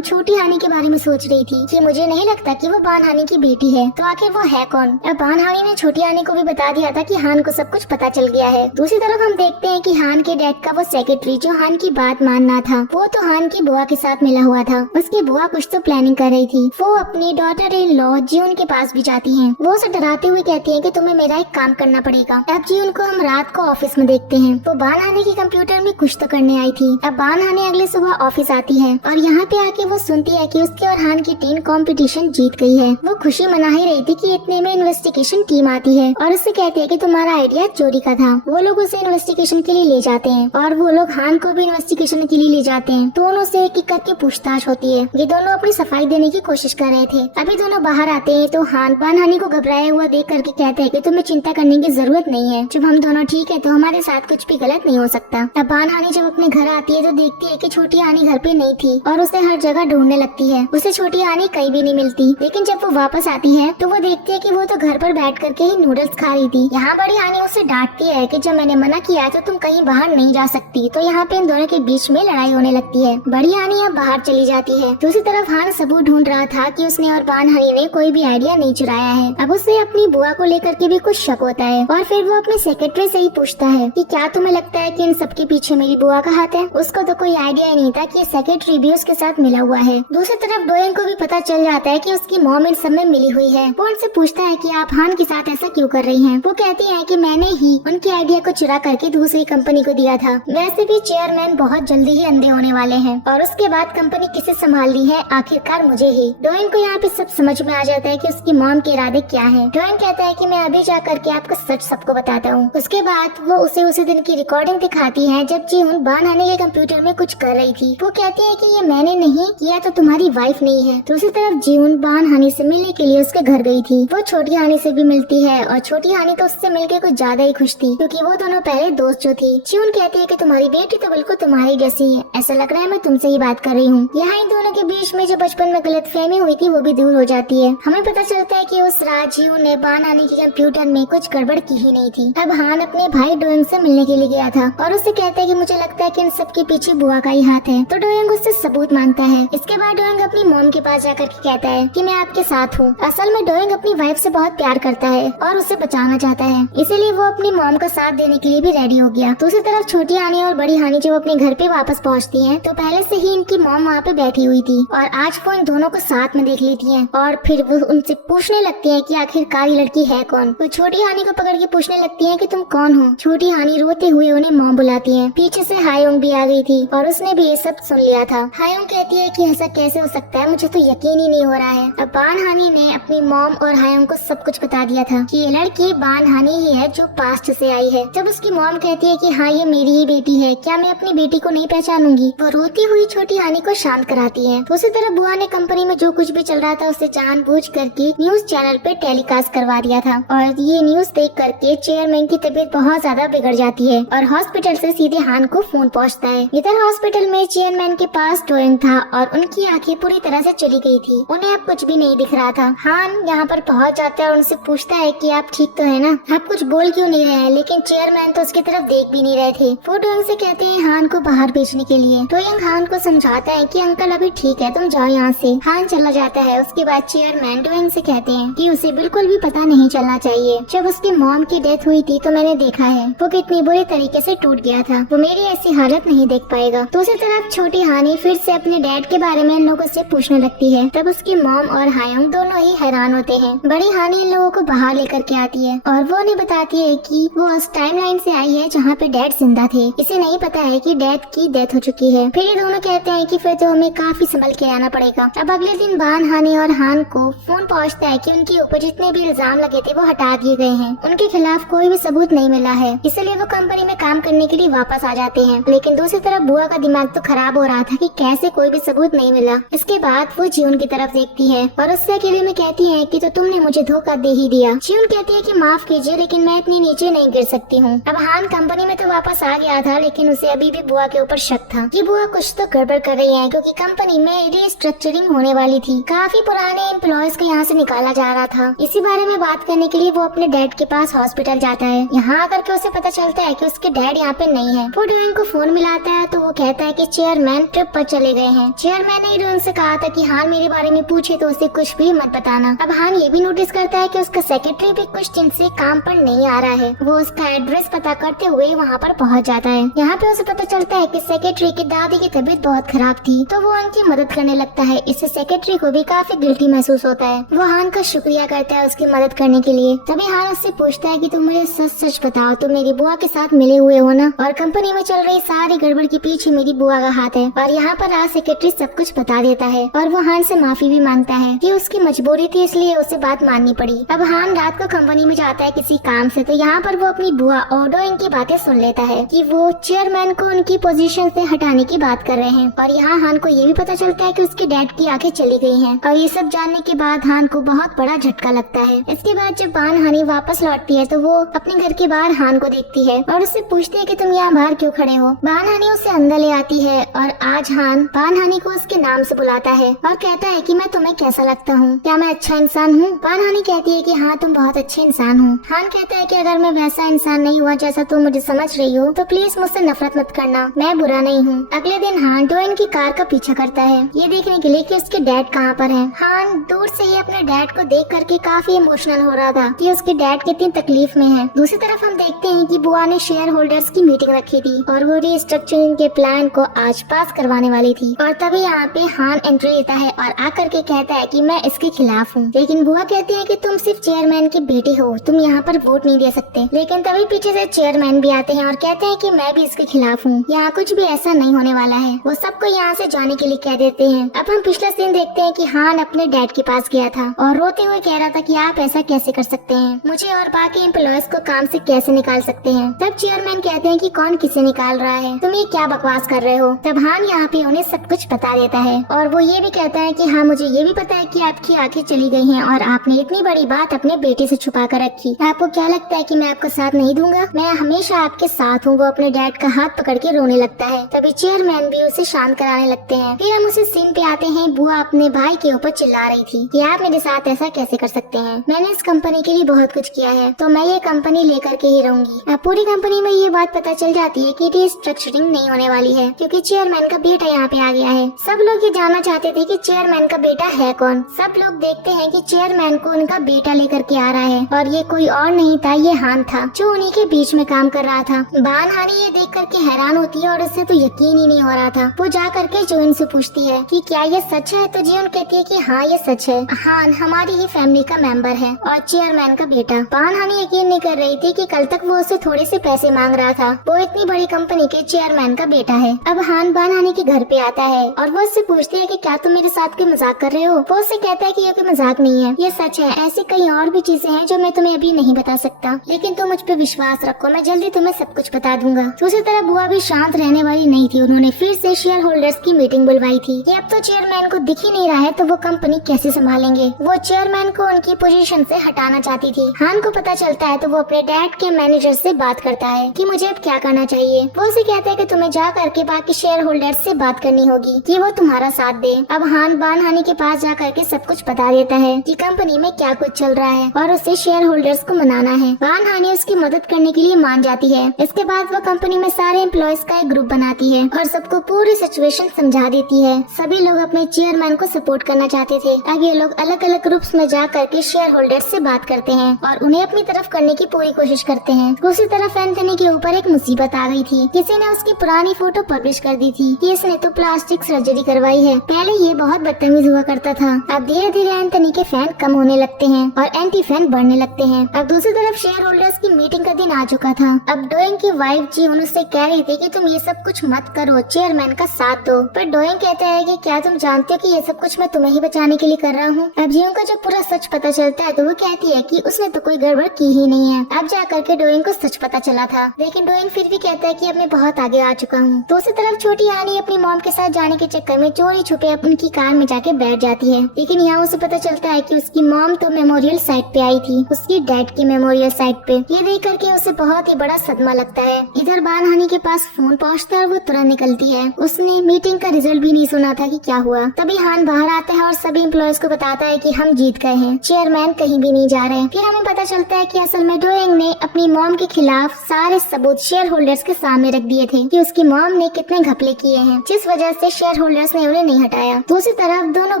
छोटी हानी के बारे में सोच रही थी कि मुझे नहीं लगता कि वो बान हानी की बेटी है, तो आखिर वो है कौन। अब बान हानी ने छोटी हानी को भी बता दिया था कि हान को सब कुछ पता चल गया है। दूसरी तरफ हम देखते हैं कि हान के डैड का वो सेक्रेटरी जो हान की बात मानना था, वो तो हान की बुआ के साथ मिला हुआ था। उसकी बुआ कुछ तो प्लानिंग कर रही थी। वो अपनी डॉटर इन लॉ जीवन के पास भी जाती है। वो उसे डराते हुए कहती है कि तुम्हें मेरा एक काम करना पड़ेगा। अब जीवन को हम रात को ऑफिस में देखते हैं। वो बान हानी के कंप्यूटर में कुछ तो करने आई थी। अब बान हानी अगले सुबह ऑफिस आती है और यहाँ पे आके वो सुनती है कि उसके और हान की टीम कंपटीशन जीत गई है। वो खुशी मना ही रही थी कि इतने में इन्वेस्टिगेशन टीम आती है और उससे कहती है कि तुम्हारा आइडिया चोरी का था। वो लोग उसे इन्वेस्टिगेशन के लिए ले जाते हैं और वो लोग हान को भी इन्वेस्टिगेशन के लिए ले जाते हैं। दोनों से एक एक करके पूछताछ होती है। ये दोनों अपनी सफाई देने की कोशिश कर रहे थे। अभी दोनों बाहर आते हैं तो हान बान हानी को घबराया हुआ देख करके कहते हैं कि तुम्हें चिंता करने की जरूरत नहीं है। जब हम दोनों ठीक है तो हमारे साथ कुछ भी गलत नहीं हो सकता। अब बान हानी जब अपने घर आती है तो देखती है कि छोटी हानी घर पे नहीं थी और उसे हर जगह ढूंढने लगती है। उसे छोटी हानी कहीं भी नहीं मिलती। लेकिन जब वो वापस आती है तो वो देखती है कि वो तो घर पर बैठ करके ही नूडल्स खा रही थी। यहाँ बड़ी हानी उसे डांटती है कि जब मैंने मना किया तो तुम कहीं बाहर नहीं जा सकती। तो यहाँ पे इन दोनों के बीच में लड़ाई होने लगती है। बड़ी हानी अब बाहर चली जाती है। दूसरी तरफ हान सबूत ढूंढ रहा था कि उसने और बान हानी ने कोई भी आइडिया नहीं चुराया है। अब उसे अपनी बुआ को लेकर के भी कुछ शक होता है और फिर वो अपने सेक्रेटरी से ही पूछता है कि क्या तुम्हें लगता है कि इन सबके पीछे मेरी बुआ का हाथ है। उसको तो कोई आइडिया ही नहीं था कि सेक्रेटरी भी उसके साथ मिला हुआ है। दूसरी तरफ डोएंग को भी पता चल जाता है कि उसकी मॉम इन सब में मिली हुई है। वो उनसे पूछता है कि आप हान के साथ ऐसा क्यों कर रही हैं? वो कहती है कि मैंने ही उनके आइडिया को चुरा करके दूसरी कंपनी को दिया था। वैसे भी चेयरमैन बहुत जल्दी ही अंधे होने वाले हैं और उसके बाद कंपनी किसे संभालनी है, आखिरकार मुझे ही। डोएंग को यहाँ पे सब समझ में आ जाता है कि उसकी मॉम के इरादे क्या हैं। डोएंग कहता है कि मैं अभी जा करके आपको सच सबको बताता हूँ। उसके बाद वो उसे उसी दिन की रिकॉर्डिंग दिखाती है जब जीहुन बान हानी के कंप्यूटर में कुछ कर रही थी। वो कहती है कि ये मैंने नहीं किया तो तुम्हारी वाइफ नहीं है। दूसरी तरफ जीहुन बान हानी से मिलने के लिए उसके घर गई थी। वो छोटी हानी से भी मिलती है और छोटी हानी तो उससे मिलकर कुछ ज्यादा ही खुश थी क्योंकि वो दोनों पहले दोस्त जो थी। जीहुन कहती है कि तुम्हारी बेटी तो बिल्कुल तुम्हारी जैसी है, ऐसा लग रहा है मैं तुमसे ही बात कर रही हूँ। यहाँ इन दोनों के बीच में जो बचपन में गलतफहमी हुई थी वो भी दूर हो जाती है। हमें पता चलता है कि उस रात जीहुन ने बान हानी के कंप्यूटर में कुछ गड़बड़ की ही नहीं थी। अब हान अपने भाई डोएंग से मिलने के लिए गया था और उससे कहता है कि मुझे लगता है कि इन सब के पीछे बुआ का ही हाथ है। तो डोएंग उससे सबूत मांगता है। इसके बाद डोएंग अपनी मॉम के पास जाकर के कहता है कि मैं आपके साथ हूँ। असल में डोएंग अपनी वाइफ से बहुत प्यार करता है और उसे बचाना चाहता है, इसीलिए वो अपनी मॉम का साथ देने के लिए भी रेडी हो गया। दूसरी तरफ छोटी हानी और बड़ी हानी जब अपने घर पे वापस पहुँचती है तो पहले से ही इनकी मॉम वहाँ पे बैठी हुई थी और आज वो इन दोनों को साथ में देख लेती है और फिर वो उनसे पूछने लगती है कि आखिरकार ये लड़की है कौन। वो छोटी हानी को पकड़ के पूछने लगती है कि तुम कौन हो। छोटी हानी रोते हुए उन्हें मॉम बुलाती है। पीछे से हायोंग भी आ गई थी और उसने भी ये सब सुन लिया था। हायोंग कहती है कि ऐसा कैसे हो सकता है, मुझे तो यकीन ही नहीं हो रहा है। अब बान हानी ने अपनी मॉम और हायोंग को सब कुछ बता दिया था कि ये लड़की बान हानी ही है जो पास्ट से आई है। जब उसकी मॉम कहती है कि हाँ ये मेरी ही बेटी है, क्या मैं अपनी बेटी को नहीं पहचानूंगी, वो रोती हुई छोटी हानी को शांत कराती है। दूसरी तरफ बुआ ने कंपनी में जो कुछ भी चल रहा था उसे जानबूझ करके न्यूज चैनल पे टेलीकास्ट करवा दिया था और ये न्यूज देख करके चेयरमैन की तबीयत बहुत ज्यादा बिगड़ जाती है और हॉस्पिटल से सीधे हान को फोन पहुंचता है। इधर हॉस्पिटल में चेयरमैन के पास डोएंग था और उनकी आंखें पूरी तरह से चली गई थी। उन्हें अब कुछ भी नहीं दिख रहा था। हान यहाँ पर पहुँच जाता है और उनसे पूछता है कि आप ठीक तो है ना, आप कुछ बोल क्यों नहीं रहे हैं। लेकिन चेयरमैन तो उसकी तरफ देख भी नहीं रहे थे। वो डोएंग से कहते हैं हान को बाहर भेजने के लिए। डोएंग हान को समझाता है कि अंकल अभी ठीक है, तुम जाओ यहाँ से। हान चला जाता है। उसके बाद चेयरमैन डोएंग से कहते हैं कि उसे बिल्कुल भी पता नहीं चलना चाहिए। जब उसकी मॉम की डेथ हुई थी तो मैंने देखा है वो कितनी बुरी तरीके से टूट गया था, वो मेरी ऐसी हालत नहीं देख पाएगा। दूसरी तरफ छोटी हानी फिर से अपने डैड के बारे में इन लोगों से पूछने लगती है। तब उसकी मॉम और हायोंग दोनों ही हैरान होते हैं। बड़ी हानी इन लोगों को बाहर लेकर के आती है और वो उन्हें बताती है कि वो उस टाइमलाइन से आई है जहाँ पे डैड जिंदा थे। इसे नहीं पता है कि डैड की डेथ हो चुकी है। फिर ये दोनों कहते हैं कि फिर तो हमें काफी संभल के आना पड़ेगा। अब अगले दिन बान हानी और हान को फोन पहुंचता है कि उनके ऊपर जितने भी इल्जाम लगे थे वो हटा दिए गए हैं। उनके खिलाफ कोई भी सबूत नहीं मिला है, इसलिए वो कंपनी में काम करने के लिए वापस आ जाते हैं। लेकिन दूसरी तरफ बुआ का दिमाग तो खराब हो रहा था कि कैसे कोई भी सबूत नहीं मिला। इसके बाद बाद वो जियोन की तरफ देखती है और उससे अकेले में कहती है कि तो तुमने मुझे धोखा दे ही दिया। जियोन कहती है कि माफ कीजिए लेकिन मैं इतनी नीचे नहीं गिर सकती हूँ। अब हान कंपनी में तो वापस आ गया था लेकिन उसे अभी भी बुआ के ऊपर शक था कि बुआ कुछ तो गड़बड़ कर रही है, क्योंकि कंपनी में रीस्ट्रक्चरिंग होने वाली थी। काफी पुराने एम्प्लॉयज को यहाँ से निकाला जा रहा था। इसी बारे में बात करने के लिए वो अपने डैड के पास हॉस्पिटल जाता है। यहाँ आकर के उसे पता चलता है कि उसके डैड यहाँ पे नहीं है। वो डोएन को फोन मिलाता है तो वो कहता है कि चेयरमैन ट्रिप पर चले गए हैं। चेयरमैन ने डोएन से कहा था कि हान मेरे बारे में पूछे तो उसे कुछ भी मत बताना। अब हान ये भी नोटिस करता है कि उसका सेक्रेटरी भी कुछ दिन से काम पर नहीं आ रहा है। वो उसका एड्रेस पता करते हुए वहाँ पर पहुँच जाता है। यहाँ पे उसे पता चलता है कि सेक्रेटरी की दादी की तबीयत बहुत खराब थी तो वो उनकी मदद करने लगता है। इससे सेक्रेटरी को भी काफी गिल्टी महसूस होता है। वो हान का शुक्रिया करता है उसकी मदद करने के लिए। तभी हान उससे पूछता है कि तुम मुझे सच सच बताओ, तुम मेरी बुआ के साथ मिले हुए हो ना, और कंपनी में चल रही सारी गड़बड़ के पीछे मेरी बुआ का हाथ है। और यहाँ पर आज सेक्रेटरी सब कुछ बता देता है और वो हान से माफी भी मांगता है कि उसकी मजबूरी थी इसलिए उसे बात माननी पड़ी। अब हान रात को कंपनी में जाता है किसी काम से, तो यहाँ पर वो अपनी बुआ और डोएन की बातें सुन लेता है कि वो चेयरमैन को उनकी पोजीशन से हटाने की बात कर रहे हैं। और यहाँ हान को ये भी पता चलता है कि उसके डैड की आंखें चली गई हैं। और ये सब जानने के बाद हान को बहुत बड़ा झटका लगता है। इसके बाद जब बान हानी वापस लौटती है तो वो अपने घर के बाहर हान को देखती है और उससे पूछती है कि तुम यहाँ बाहर क्यों खड़े हो। बान हानी उसे अंदर ले आती है और आज हान बान हानी को उसके नाम से बुलाता है और कहता है कि मैं तुम्हें कैसा लगता हूँ, क्या मैं अच्छा इंसान हूँ। बान हानी कहती है कि हाँ तुम बहुत अच्छे इंसान हो। हान कहता है कि अगर मैं वैसा इंसान नहीं हुआ जैसा तुम मुझे समझ रही हो तो प्लीज मुझसे नफरत मत करना, मैं बुरा नहीं हूँ। अगले दिन हान डोएन की कार का पीछा करता है ये देखने के लिए कि उसके डैड कहाँ पर है। हान दूर से ही अपने डैड को देख करके काफी इमोशनल हो रहा था कि उसके डैड कितनी तकलीफ में है। दूसरी तरफ हम देखते हैं कि बुआ ने शेयर होल्डर्स की मीटिंग रखी थी और वो रीस्ट्रक्चरिंग के प्लान को आज पास करवाने वाली थी। और तभी यहाँ पे हान एंट्री लेता है और आकर के कहता है कि मैं इसके खिलाफ हूँ। लेकिन बुआ कहती है कि तुम सिर्फ चेयरमैन की बेटी हो, तुम यहाँ पर वोट नहीं दे सकते। लेकिन तभी पीछे से चेयरमैन भी आते हैं और कहते हैं कि मैं भी इसके खिलाफ हूँ, यहाँ कुछ भी ऐसा नहीं होने वाला है। वो सबको यहाँ से जाने के लिए कह देते हैं। अब हम पिछला सीन देखते हैं कि हान अपने डैड के पास गया था और रोते हुए कह रहा था कि आप ऐसा कैसे कर सकते हैं, मुझे और बाकी एम्प्लॉयज को काम से कैसे निकाल सकते हैं। तब चेयरमैन कहते हैं कि कौन किसे निकाल रहा है, तुम ये क्या बकवास कर रहे हो। तब हान यहाँ पे उन्हें सब कुछ बता देता है और वो ये भी कहता है कि हाँ मुझे ये भी पता है कि आपकी आंखें चली गई हैं और आपने इतनी बड़ी बात अपने बेटे से छुपा कर रखी। आपको क्या लगता है कि मैं आपका साथ नहीं दूंगा, मैं हमेशा आपके साथ हूँ। वो अपने डैड का हाथ पकड़ के रोने लगता है। तभी चेयरमैन भी उसे शांत कराने लगते हैं। फिर हम उसे सीन पे आते हैं। बुआ अपने भाई के ऊपर चिल्ला रही थी कि आप मेरे साथ ऐसा कैसे कर सकते हैं, मैंने इस कंपनी के लिए बहुत कुछ किया है तो मैं ये कंपनी लेकर के ही रहूंगी। अब पूरी कंपनी में ये बात पता चल जाती है कि रीस्ट्रक्चरिंग नहीं होने वाली है क्योंकि चेयरमैन का बेटा यहाँ पे आ गया है। सब लोग ये जानना चाहते थे कि चेयरमैन का बेटा है कौन। सब लोग देखते हैं कि चेयरमैन को उनका बेटा लेकर के आ रहा है और ये कोई और नहीं था, ये हान था जो उन्हीं के बीच में काम कर रहा था। बान हानी ये देख करके हैरान होती है और उससे तो यकीन ही नहीं हो रहा था। वो जा करके जियोन से पूछती है कि क्या ये सच है, तो जियोन कहती है कि हाँ ये सच है, हान हमारी ही फैमिली का मेंबर है और चेयरमैन का बेटा। बान हानी यकीन नहीं कर रही थी कि कल तक वो उससे थोड़े से पैसे मांग रहा था, वो इतनी बड़ी कंपनी के चेयरमैन का बेटा है। अब हान बान हानी के घर पे आता है और वो उससे पूछती है कि क्या तुम मेरे साथ कोई मजाक कर रहे हो। वो उससे कहता है कि ये कोई मजाक नहीं है, ये सच है। ऐसी कई और भी चीजें हैं जो मैं तुम्हें अभी नहीं बता सकता, लेकिन तुम मुझ पे विश्वास रखो, मैं जल्दी तुम्हें सब कुछ बता दूंगा। दूसरी तरफ बुआ भी शांत रहने वाली नहीं थी। उन्होंने फिर से शेयर होल्डर्स की मीटिंग बुलवाई थी कि अब तो चेयरमैन को दिख ही नहीं रहा है तो वो कंपनी कैसे संभालेंगे। वो चेयरमैन को उनकी पोजीशन से हटाना चाहती थी। हान को पता चलता है तो वो अपने डैड के मैनेजर से बात करता है कि मुझे अब क्या करना चाहिए। वो उसे कहता है कि तुम्हें जा करके बाकी शेयर होल्डर्स से बात करनी होगी कि वो तुम्हारा साथ दे। अब हान बान हानी के पास जा करके सब कुछ बता देता है कि कंपनी में क्या कुछ चल रहा है और उसे शेयर होल्डर्स को मनाना है। बान हानी उसकी मदद करने के लिए मान जाती है। इसके बाद वो कंपनी में सारे एम्प्लॉयज का एक ग्रुप बनाती है और सबको पूरी सिचुएशन समझा देती है। सभी लोग अपने चेयरमैन को सपोर्ट करना चाहते थे। अब ये लोग अलग अलग ग्रुप्स में जा करके शेयर होल्डर्स से बात करते हैं और उन्हें अपनी तरफ करने की पूरी कोशिश करते हैं। दूसरी तरफ एंथनी के ऊपर एक मुसीबत आ गई थी। किसी ने उसकी पुरानी फोटो पब्लिश कर दी थी कि इसने तो प्लास्टिक सर्जरी करवाई है। पहले ये बहुत बदतमीज हुआ करता था, अब धीरे धीरे एंथनी के फैन कम होने लगते हैं और एंटी फैन बढ़ने लगते हैं। अब दूसरी तरफ शेयर होल्डर्स की मीटिंग का दिन आ चुका था। अब डोएन की वाइफ जियोन उससे कह रही थी कि तुम ये सब कुछ मत करो, चेयरमैन का साथ दो। पर डोएन कहता है कि क्या तुम जानते हो कि ये सब कुछ मैं तुम्हें ही बचाने के लिए कर रहा हूँ। अब जियोन को जब पूरा सच पता चलता है तो वो कहती है कि उसने तो कोई गड़बड़ की ही नहीं है। अब जा करके डोएन को सच पता चला था, लेकिन डोएन फिर भी कहता है कि अब मैं बहुत आगे आ चुका हूँ। दूसरी तरफ छोटी हानी अपनी मॉम के साथ जाने के चक्कर में चोरी छुपे उनकी कार में जाके बैठ जाती है। लेकिन यहाँ उसे पता चलता है कि उसकी मॉम तो मेमोरियल साइट पे आई थी, उसकी डैड की मेमोरियल साइट पे। ये देख करके उसे बहुत ही बड़ा सदमा लगता है। इधर बानहानी के पास फोन पहुँचता है और वो तुरंत निकलती है। उसने मीटिंग का रिजल्ट भी नहीं सुना था कि क्या हुआ। तभी हान बाहर आता है और सभी एम्प्लॉयज को बताता है कि हम जीत गए हैं, चेयरमैन कहीं भी नहीं जा रहे। फिर हमें पता चलता है कि असल में डोएंग ने अपनी मॉम के खिलाफ सारे सबूत शेयर होल्डर्स के सामने रख दिए थे कि उसकी मॉम ने कितने घपले किए हैं, जिस वजह से शेयर होल्डर्स ने उन्हें नहीं हटाया। दूसरी तरफ दोनों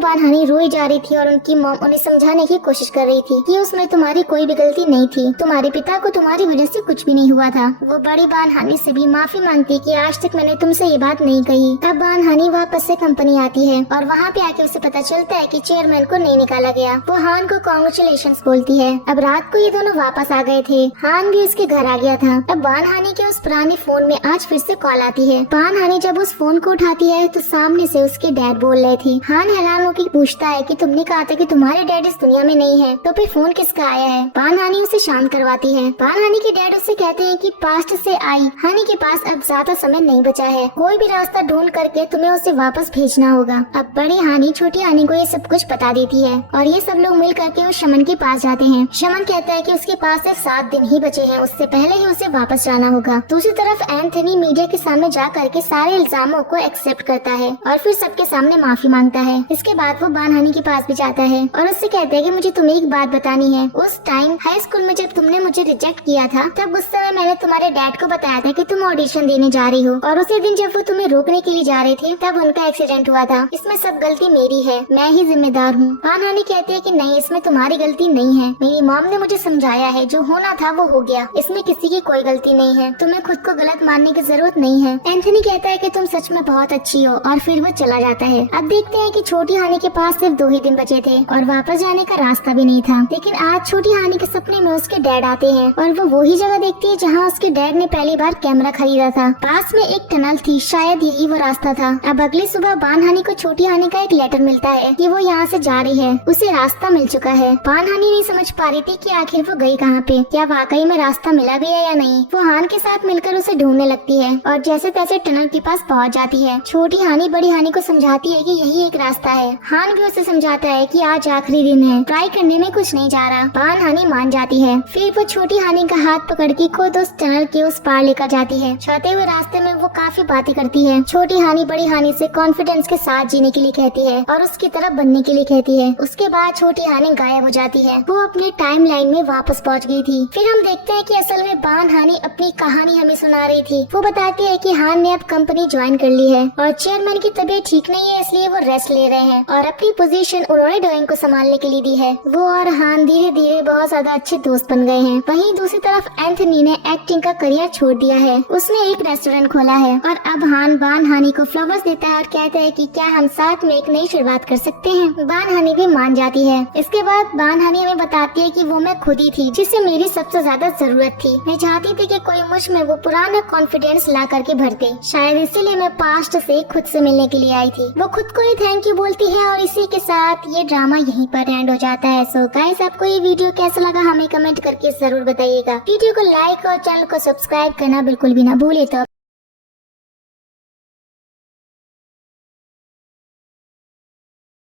बानहानी रोई जा रही थी और उनकी मॉम उन्हें समझाने की कोशिश कर रही थी कि उसमें तुम्हारी कोई भी गलती नहीं थी, तुम्हारे पिता को तुम्हारी वजह से कुछ भी नहीं हुआ था। वो बड़ी बानहानी से भी माफी मांगती कि आज तक मैंने तुमसे ये बात नहीं कही। अब बानहानी वापस से कंपनी आती है और वहाँ पे आके उसे पता चलता है कि चेयरमैन को नहीं निकाला गया। वो हान को कांग्रेचुलेशंस बोलती है। अब रात को ये दोनों वापस आ गए थे। हान भी उसके घर आ गया था। अब बानहानी के उस पुराने फोन में आज फिर से कॉल आती है। बानहानी जब उस फोन को उठाती है तो सामने से उसके डैड बोल रहे थे। हान हैरान होकर पूछता है कि तुमने कहा था कि तुम्हारे डैड इस दुनिया में नहीं है, तो फिर फोन किसका आया है। बानहानी उसे शांत करवाती है। बानहानी के डैड उससे कहते हैं कि पास्ट से आई हानी के पास अब ज्यादा समय नहीं बचा है, कोई भी रास्ता ढूंढ करके तुम्हें उसे वापस भेजना होगा। अब बड़ी हानी छोटी हानी को ये सब कुछ बता देती है और ये सब लोग मिल करके उस शमन के पास जाते हैं। शमन कहता है कि उसके पास सिर्फ 7 दिन ही बचे हैं, उससे पहले ही उसे वापस जाना होगा। दूसरी तरफ एंथनी मीडिया के सामने जा करके सारे इल्जामों को एक्सेप्ट करता है और फिर सबके सामने माफी मांगता है। इसके बाद वो बानहानी के पास भी जाता है और उससे कहता है कि मुझे तुम्हें एक बात बतानी है। उस टाइम हाई स्कूल में जब तुमने मुझे रिजेक्ट किया था, तब उस समय मैंने तुम्हारे डैड को बताया था कि तुम ऑडिशन देने जा रही हो, और उसी दिन जब वो तुम्हें रोकने के लिए जा रहे थे तब उनका एक्सीडेंट हुआ था। इसमें सब गलती मेरी है, मैं ही जिम्मेदार हूँ। बानहानी कहती है कि नहीं, इसमें तुम्हारी गलती नहीं है, मेरी मॉम ने मुझे समझाया है, जो होना था वो हो गया, इसमें किसी की कोई गलती नहीं है, तुम्हें खुद को गलत मानने की जरूरत नहीं है। एंथनी कहता है कि तुम सच में बहुत अच्छी हो और फिर वो चला जाता है। अब देखते हैं कि छोटी हानी के पास सिर्फ 2 ही दिन बचे थे और वापस जाने का रास्ता भी नहीं था। लेकिन आज छोटी हानी के सपने में उसके डैड आते हैं और वो वही जगह देखती है जहाँ उसके डैड ने पहली बार कैमरा खरीदा था। पास में एक टनल थी, शायद यही वो रास्ता था। अब अगली सुबह बानहानी को छोटी हानी का एक लेटर मिलता है कि वो यहाँ से जा रही है, उसे रास्ता मिल चुका है। बानहानी नहीं समझ पा रही थी कि आखिर वो गई कहाँ पे, क्या वाकई में रास्ता मिला भी है या नहीं। वो हान के साथ मिलकर उसे ढूंढने लगती है और जैसे तैसे टनल के पास पहुँच जाती है। छोटी हानी बड़ी हानी को समझाती है कि यही एक रास्ता है। हान भी उसे समझाता है कि आज आखिरी दिन है, ट्राई करने में कुछ नहीं जा रहा। बानहानी मान जाती है। फिर वो छोटी हानी का हाथ पकड़ के खुद उस टनल के उस पार लेकर जाती है। जाते हुए रास्ते में वो काफी बातें करती है। छोटी हानी बड़ी हानी से कॉन्फिडेंस के साथ जीने के लिए कहती है और उसकी तरफ बनने के लिए कहती है। उसके बाद छोटी हानी गायब हो जाती है। वो अपने टाइम लाइन में वापस पहुंच गई थी। फिर हम देखते हैं कि असल में बानहानी अपनी कहानी हमें सुना रही थी। वो बताती है कि हान ने अब कंपनी ज्वाइन कर ली है और चेयरमैन की तबीयत ठीक नहीं है, इसलिए वो रेस्ट ले रहे हैं और अपनी पोजीशन उन्होंने डोएंग को संभालने के लिए दी है। वो और हान धीरे धीरे बहुत ज्यादा अच्छे दोस्त बन गए हैं। वहीं दूसरी तरफ एंथनी ने एक्टिंग का करियर छोड़ दिया है, उसने एक रेस्टोरेंट खोला है और अब हान बानहानी को फ्लावर्स देता है और कहता है कि क्या हम साथ में एक नई शुरुआत कर सकते हैं। बानहानी भी मान जाती है। इसके बाद बानहानी हमें बताती है कि वो मैं खुद ही थी जिसे मेरी सबसे ज्यादा जरूरत थी। मैं चाहती थी कि कोई मुझ में वो पुराना कॉन्फिडेंस ला करके भर दे, शायद इसीलिए मैं पास्ट से खुद से मिलने के लिए आई थी। वो खुद को ही थैंक यू बोलती है और इसी के साथ ये ड्रामा यहीं पर एंड हो जाता है। सो गाइस, आपको ये वीडियो कैसा लगा हमें कमेंट करके जरूर बताइएगा। वीडियो को लाइक और चैनल को सब्सक्राइब करना बिल्कुल भी ना भूले। तो